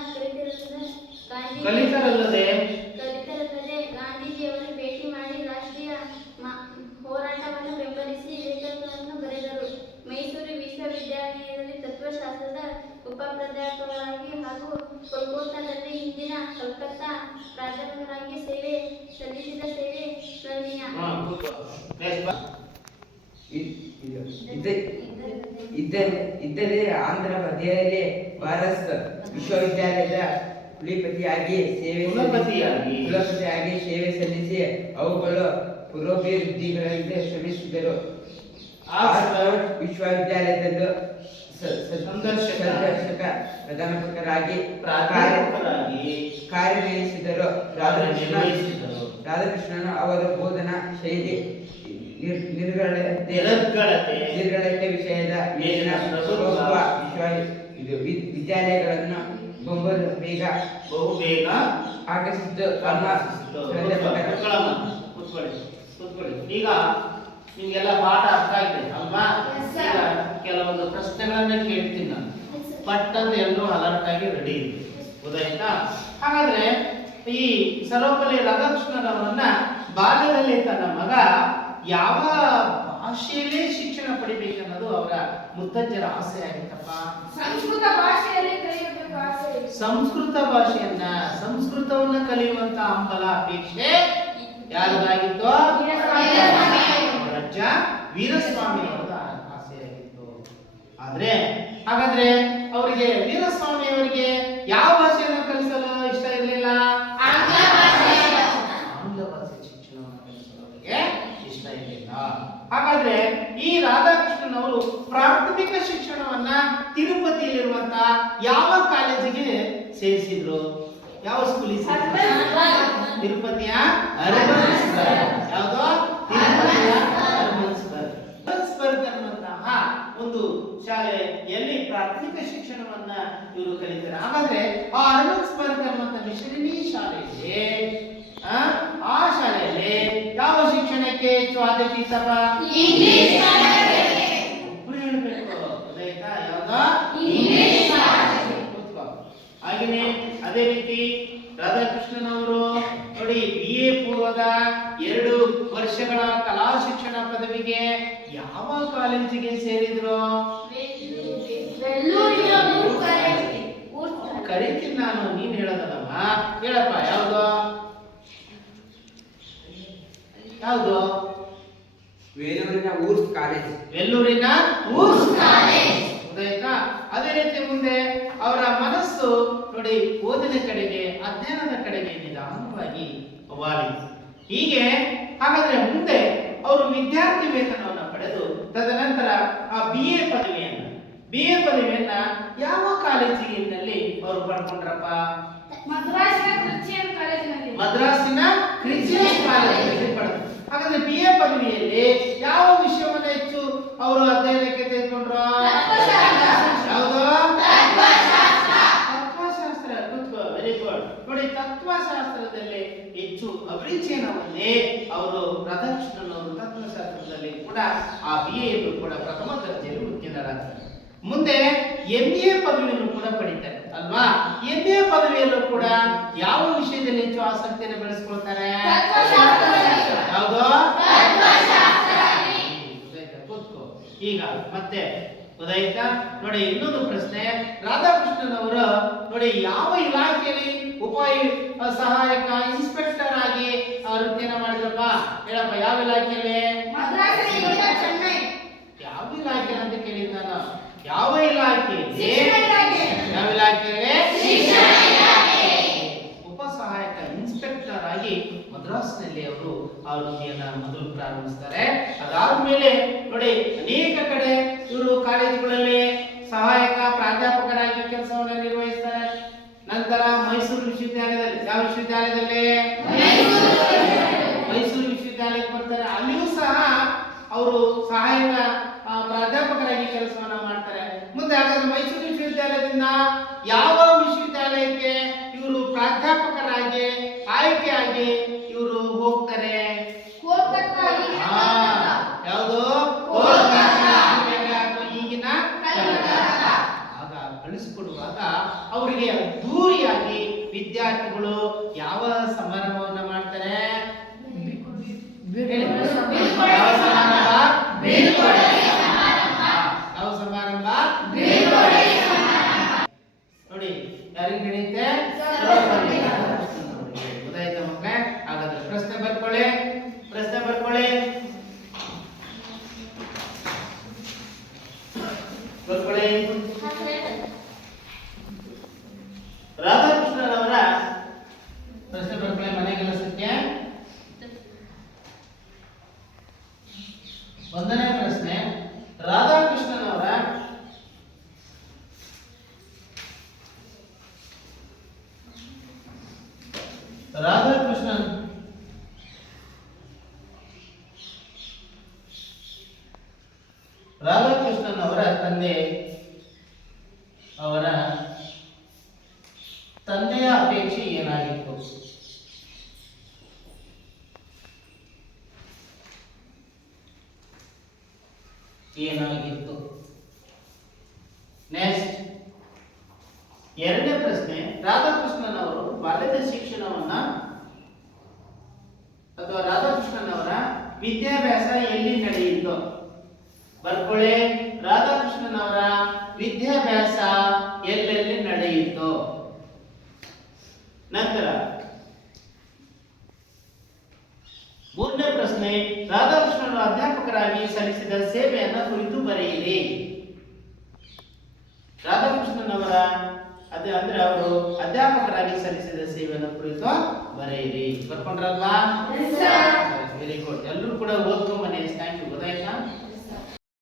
ಕಲಿತರಲ್ಲದೆ ಗಾಂಧೀಜಿಯವರನ್ನು ಭೇಟಿ ಮಾಡಿ ರಾಷ್ಟ್ರೀಯ ಹೋರಾಟವನ್ನು ಬೆಂಬಲಿಸಿ ಲೇಖನಗಳನ್ನು ಬರೆದರು. ಮೈಸೂರು ವಿಶ್ವವಿದ್ಯಾಲಯದಲ್ಲಿ ತತ್ವಶಾಸ್ತ್ರದ ಉಪಪ್ರಾಧ್ಯಾಪಕರಾಗಿ ಹಾಗೂ ಕೋಲ್ಕತ್ತಾದಲ್ಲಿ ಹಿಂದಿನ ಕಲ್ಕತ್ತಾ ಪ್ರಾಧ್ಯಾಪಕರಾಗಿ ಸೇವೆ ಸಲ್ಲಿಸಿದ ಸೇವೆ ಸ್ಮರಣೀಯ. ಇದ್ದರೆ ಆಂಧ್ರ ಪ್ರದೇಶದಲ್ಲಿ ಭಾರತ್ ವಿಶ್ವವಿದ್ಯಾಲಯದ ಕುಲಪತಿಯಾಗಿ ಸೇವೆ ಸಲ್ಲಿಸಿ ಅವುಗಳು ಪೂರ್ವಾಭಿವೃದ್ಧಿಗಳಿಗೆ ಶ್ರಮಿಸಿದರು. ಆಕ್ಸ್ಫರ್ಡ್ ವಿಶ್ವವಿದ್ಯಾಲಯದಲ್ಲೂ ಸಂದರ್ಶಕ ಪ್ರಾಧ್ಯಾಪಕರಾಗಿ ಕಾರ್ಯನಿರ್ವಹಿಸಿದರು. ರಾಧಾಕೃಷ್ಣನ್ ಅವರ ಬೋಧನಾ ಶೈಲಿ ನಿರ್ಗಳತೆ ವಿಷಯದ ಮೇಲಿನ ವಿದ್ಯಾಲಯಗಳನ್ನು ಬಹುಬೇಗ ಆಕರ್ಷಿಸಿದ್ದು. ಈಗ ನಿಮ್ಗೆಲ್ಲ ಪಾಠ ಅರ್ಥ ಆಗಿದೆ ಅಲ್ವಾ? ಈಗ ಕೆಲವೊಂದು ಪ್ರಶ್ನೆಗಳನ್ನ ಕೇಳ್ತೀನಿ ನಾನು. ಪಟ್ಟಂತ ಎಲ್ಲರೂ ಅಲರ್ಟ್ ಆಗಿ ರೆಡಿ ಇದೆ. ಗೊತ್ತಾಯ್ತಾ? ಹಾಗಾದ್ರೆ ಈ ಸರ್ವಪಲ್ಲಿ ರಾಧಾಕೃಷ್ಣನ್ ಅವರನ್ನ ಬಾಲ್ಯದಲ್ಲಿ ತನ್ನ ಮಗ ಯಾವ ಭಾಷೆಯಲ್ಲೇ ಶಿಕ್ಷಣ ಪಡಿಬೇಕನ್ನೋದು ಅವರ ಮುತ್ತಜ್ಜರ ಆಸೆ ಆಗಿತ್ತಪ್ಪ. ಸಂಸ್ಕೃತ ಭಾಷೆಯಲ್ಲಿ ಕಲಿಯಬೇಕು ಆಸೆ. ಸಂಸ್ಕೃತವನ್ನ ಕಲಿಯುವಂತ ಹಂಬಲ ಅಪೇಕ್ಷೆ ಯಾರಿಗಾಗಿತ್ತು? ಅಜ್ಜ ವೀರಸ್ವಾಮಿ ಅವರ ಆಸೆಯಾಗಿತ್ತು. ಆದ್ರೆ ಹಾಗಾದ್ರೆ ಅವರಿಗೆ ವೀರಸ್ವಾಮಿ ಅವರಿಗೆ ಯಾವ ಭಾಷೆಯನ್ನು ಕಲಿಸಲು ಇಷ್ಟ ಇರಲಿಲ್ಲ? ಆಂಗ್ಲ ಭಾಷೆ ಶಿಕ್ಷಣವನ್ನು ಕಲಿಸಲು ಅವರಿಗೆ ಇಷ್ಟ ಇರಲಿಲ್ಲ. ಹಾಗಾದ್ರೆ ಈ ರಾಧಾಕೃಷ್ಣನ್ ಅವರು ಪ್ರಾಥಮಿಕ ಶಿಕ್ಷಣವನ್ನ ತಿರುಪತಿಯಲ್ಲಿರುವಂತಹ ಯಾವ ಕಾಲೇಜಿಗೆ ಸೇರಿಸಿದ್ರು? ಯಾವ ಸ್ಕೂಲಿಗೆ? ತಿರುಪತಿಯ ಅರ್ಬನ್ಸ್ಬರ್ಗ್. ಯಾವುದು? ತಿರುಪತಿಯ ಅರ್ಬನ್ಸ್ಬರ್ಗ್ ಅನ್ನುವಂತಹ ಒಂದು ಶಾಲೆಯಲ್ಲಿ ಪ್ರಾಥಮಿಕ ಶಿಕ್ಷಣವನ್ನ ಇವರು ಕಲಿತಾರೆ. ಹಾಗಾದ್ರೆ ಆ ಅರ್ನಕ್ಸ್ಬರ್ಗ್ ಅನ್ನುವಂಥ ಮಿಷನರಿ ಶಾಲೆಯಲ್ಲಿ ಆ ಶಾಲೆಯಲ್ಲಿ ಯಾವ ಶಿಕ್ಷಣಕ್ಕೆ ಹೆಚ್ಚು ಆದ್ಯತೆ ಇತ್ತಪ್ಪ? ಒಬ್ರು ಹೇಳ್ಬೇಕು, ಗೊತ್ತಾಯ್ತಾ? ಯಾವ್ದಾ? ಹಾಗೇನೆ ಅದೇ ರೀತಿ ರಾಧಾಕೃಷ್ಣನವರು ನೋಡಿ BA ಪೂರ್ವದ 2 ವರ್ಷಗಳ ಕಲಾ ಶಿಕ್ಷಣ ಪದವಿಗೆ ಯಾವ ಕಾಲೇಜಿಗೆ ಸೇರಿದ್ರು? ಕರಿತೀನಿ ನಾನು, ನೀನ್ ಹೇಳೋದಲ್ಲಮ್ಮ. ಹೇಳಪ್ಪ, ಯಾವ್ದು ಯಾವ್ದು? ವೇಲೂರಿನ ಊರ್ಸ್ ಕಾಲೇಜ್. ವೆಲ್ಲೂರಿನ ಊರ್ಸ್ ಕಾಲೇಜ್. ಗೊತ್ತಾಯ್ತಾ? ಅದೇ ರೀತಿ ಮುಂದೆ ಅವರ ಮನಸ್ಸು ನೋಡಿ ಓದಿನ ಕಡೆಗೆ, ಅಧ್ಯಯನದ ಕಡೆಗೆ ನಿಧಾನವಾಗಿ ವಾಲಿತು. ಹೀಗೆ ಹಾಗಾದ್ರೆ ಮುಂದೆ ಅವರು ವಿದ್ಯಾರ್ಥಿ ವೇತನವನ್ನು ಪಡೆದು ತದನಂತರ ಆ BA ಪದವಿಯನ್ನ ಯಾವ ಕಾಲೇಜಿನಲ್ಲಿ ಅವರು ಪಡ್ಕೊಂಡ್ರಪ್ಪ? ಮದ್ರಾಸಿನ ಕ್ರಿಶ್ಚಿಯನ್ ಕಾಲೇಜಿನಲ್ಲಿ. ಮದ್ರಾಸಿನ ಕ್ರಿಶ್ಚಿಯನ್ ಕಾಲೇಜಿನಲ್ಲಿ ಪಡೆದರು. ಹಾಗಾದ್ರೆ BA ಪದವಿಯಲ್ಲಿ ಯಾವ ವಿಷಯವನ್ನ ಹೆಚ್ಚು ಅವರು ಅಧ್ಯಯನಕ್ಕೆ ತೆಗೆದುಕೊಂಡ್ರು? ಯಾವುದು? ತತ್ವಶಾಸ್ತ್ರ. Very good. ನೋಡಿ, ತತ್ವಶಾಸ್ತ್ರದಲ್ಲಿ ಹೆಚ್ಚು ಅಭಿರುಚಿಯನ್ನು ಹೊಂದಿ ಅವರು ರಾಧಾಕೃಷ್ಣನವರು ತತ್ವಶಾಸ್ತ್ರದಲ್ಲಿ ಕೂಡ ಆ BA ಕೂಡ ಪ್ರಥಮ ದರ್ಜೆಯಲ್ಲಿ ಉತ್ತೀರ್ಣರಾಗ್ತಾರೆ. ಮುಂದೆ MA ಪದವಿಯನ್ನು ಕೂಡ ಪಡಿತಾರೆ ಅಲ್ವಾ? MA ಪದವಿಯಲ್ಲೂ ಕೂಡ ಯಾವ ವಿಷಯದಲ್ಲಿ ಹೆಚ್ಚು ಆಸಕ್ತಿಯನ್ನು ಬೆಳೆಸ್ಕೊಳ್ತಾರೆ? ಯಾವುದು? ಕೂತ್ಕೋ. ಈಗ ಮತ್ತೆ ಗೊತ್ತಾಯ್ತಾ? ನೋಡಿ, ಇನ್ನೊಂದು ಪ್ರಶ್ನೆ. ರಾಧಾಕೃಷ್ಣನವರು ನೋಡಿ ಯಾವ ಇಲಾಖೆಯಲ್ಲಿ ಸಹಾಯಕ ಇನ್ಸ್ಪೆಕ್ಟರ್ ಆಗಿ ವೃತ್ತಿಯನ್ನು ಮಾಡಿದ್ರಪ್ಪ? ಹೇಳಪ್ಪ, ಯಾವ ಇಲಾಖೆಯಲ್ಲಿ? ಯಾವ ಇಲಾಖೆ ಅಂತ ಕೇಳಿದ್ ನಾನು. ಯಾವ ಇಲಾಖೆಯಲ್ಲಿ? ಯಾವ ಇಲಾಖೆಯಲ್ಲಿ? ಉಪ ಸಹಾಯಕ ಇನ್ಸ್ಪೆಕ್ಟರ್ ಆಗಿ ಮದ್ರಾಸ್ನಲ್ಲಿ ಅವರು ಆ ವೃತ್ತಿಯನ್ನ ಮೊದಲು ಪ್ರಾರಂಭಿಸ್ತಾರೆ. ಅದಾದ್ಮೇಲೆ ನೋಡಿ ಅನೇಕ ಕಡೆ ಇವರು ಕಾಲೇಜುಗಳಲ್ಲಿ ಸಹಾಯಕ ಪ್ರಾಧ್ಯಾಪಕರಾಗಿ ಕೆಲಸವನ್ನು ನಿರ್ವಹಿಸ್ತಾರೆ. ನಂತರ ಮೈಸೂರು ವಿಶ್ವವಿದ್ಯಾಲಯದಲ್ಲಿ, ಯಾವ ವಿಶ್ವವಿದ್ಯಾಲಯದಲ್ಲಿ? ಮೈಸೂರು ವಿಶ್ವವಿದ್ಯಾಲಯಕ್ಕೆ ಬರ್ತಾರೆ. ಅಲ್ಲಿಯೂ ಸಹ ಅವರು ಸಹಾಯಕ ಪ್ರಾಧ್ಯಾಪಕರಾಗಿ ಕೆಲಸವನ್ನ ಮಾಡ್ತಾರೆ. ಮುಂದೆ ಹಾಗಾದ್ರೆ ಮೈಸೂರು ವಿಶ್ವವಿದ್ಯಾಲಯದಿಂದ ಯಾವ ವಿಶ್ವವಿದ್ಯಾಲಯಕ್ಕೆ ಇವರು ಪ್ರಾಧ್ಯಾಪಕರಾಗಿ ಆಯ್ಕೆಯಾಗಿ ಇವರು ಹೋಗ್ತಾರೆ? ಯಾವುದು? ಈಗಿನ ಆಗ ಕಳಿಸಿಕೊಡುವಾಗ ಅವರಿಗೆ ದೂರಿಯಾಗಿ ವಿದ್ಯಾರ್ಥಿಗಳು ಯಾವ ಸಮಾರಂಭವನ್ನ ಮಾಡ್ತಾರೆ? ಯಾವ ಸಮಾರಂಭ? ಯಾವ ಸಮಾರಂಭ? ನೋಡಿ, ಯಾರಿಗೆ ನಡೆಯುತ್ತೆ? ಗೊತ್ತಾಯ್ತಾ ಮಕ್ಕಳೇ? ಹಾಗಾದ್ರೆ ಪ್ರಶ್ನೆ ಬರ್ಕೊಳ್ಳಿ. ರಾಧಾಕೃಷ್ಣನವರ ಪ್ರಶ್ನೆ ಬರ್ಕೊಳ್ಳಿ ಮನೆ ಕೆಲಸಕ್ಕೆ. ಒಂದನೇ ಪ್ರಶ್ನೆ. ರಾಧಾಕೃಷ್ಣನವರ ರಾಧಾಕೃಷ್ಣನವರ ತಂದೆಯ ಅಪೇಕ್ಷೆ ಏನಾಗಿತ್ತು? ನೆಕ್ಸ್ಟ್, ಎರಡನೇ ಪ್ರಶ್ನೆ. ರಾಧಾಕೃಷ್ಣನವರು ಬಾಲ್ಯದ ಶಿಕ್ಷಣವನ್ನ ಅಥವಾ ರಾಧಾಕೃಷ್ಣನವರ ವಿದ್ಯಾಭ್ಯಾಸ ಎಲ್ಲಿ ನಡೆಯಿತು? ಬರ್ಕೊಳ್ಳಿ. ರಾಧಾಕೃಷ್ಣನವರ ವಿದ್ಯಾಭ್ಯಾಸ ಎಲ್ಲೆಲ್ಲಿ ನಡೆಯಿತು? ನಂತರ ಮೂರನೇ ಪ್ರಶ್ನೆ. ರಾಧಾಕೃಷ್ಣನವರು ಅಧ್ಯಾಪಕರಾಗಿ ಸಲ್ಲಿಸಿದ ಸೇವೆಯನ್ನ ಕುರಿತು ಬರೆಯಿರಿ. ರಾಧಾಕೃಷ್ಣನವರ ಅಂದ್ರೆ ಅವರು ಅಧ್ಯಾಪಕರಾಗಿ ಸಲ್ಲಿಸಿದ ಸೇವೆಯನ್ನು ಕುರಿತು ಬರೆಯಿರಿ. ಬರ್ಕೊಂಡ್ರಲ್ವಾ? Very good. ಎಲ್ಲರೂ ಕೂಡ ಓದ್ಕೊಂಡ್ ಬನ್ನಿ. Thank you. ಗೊತ್ತಾಯ್ತಾ?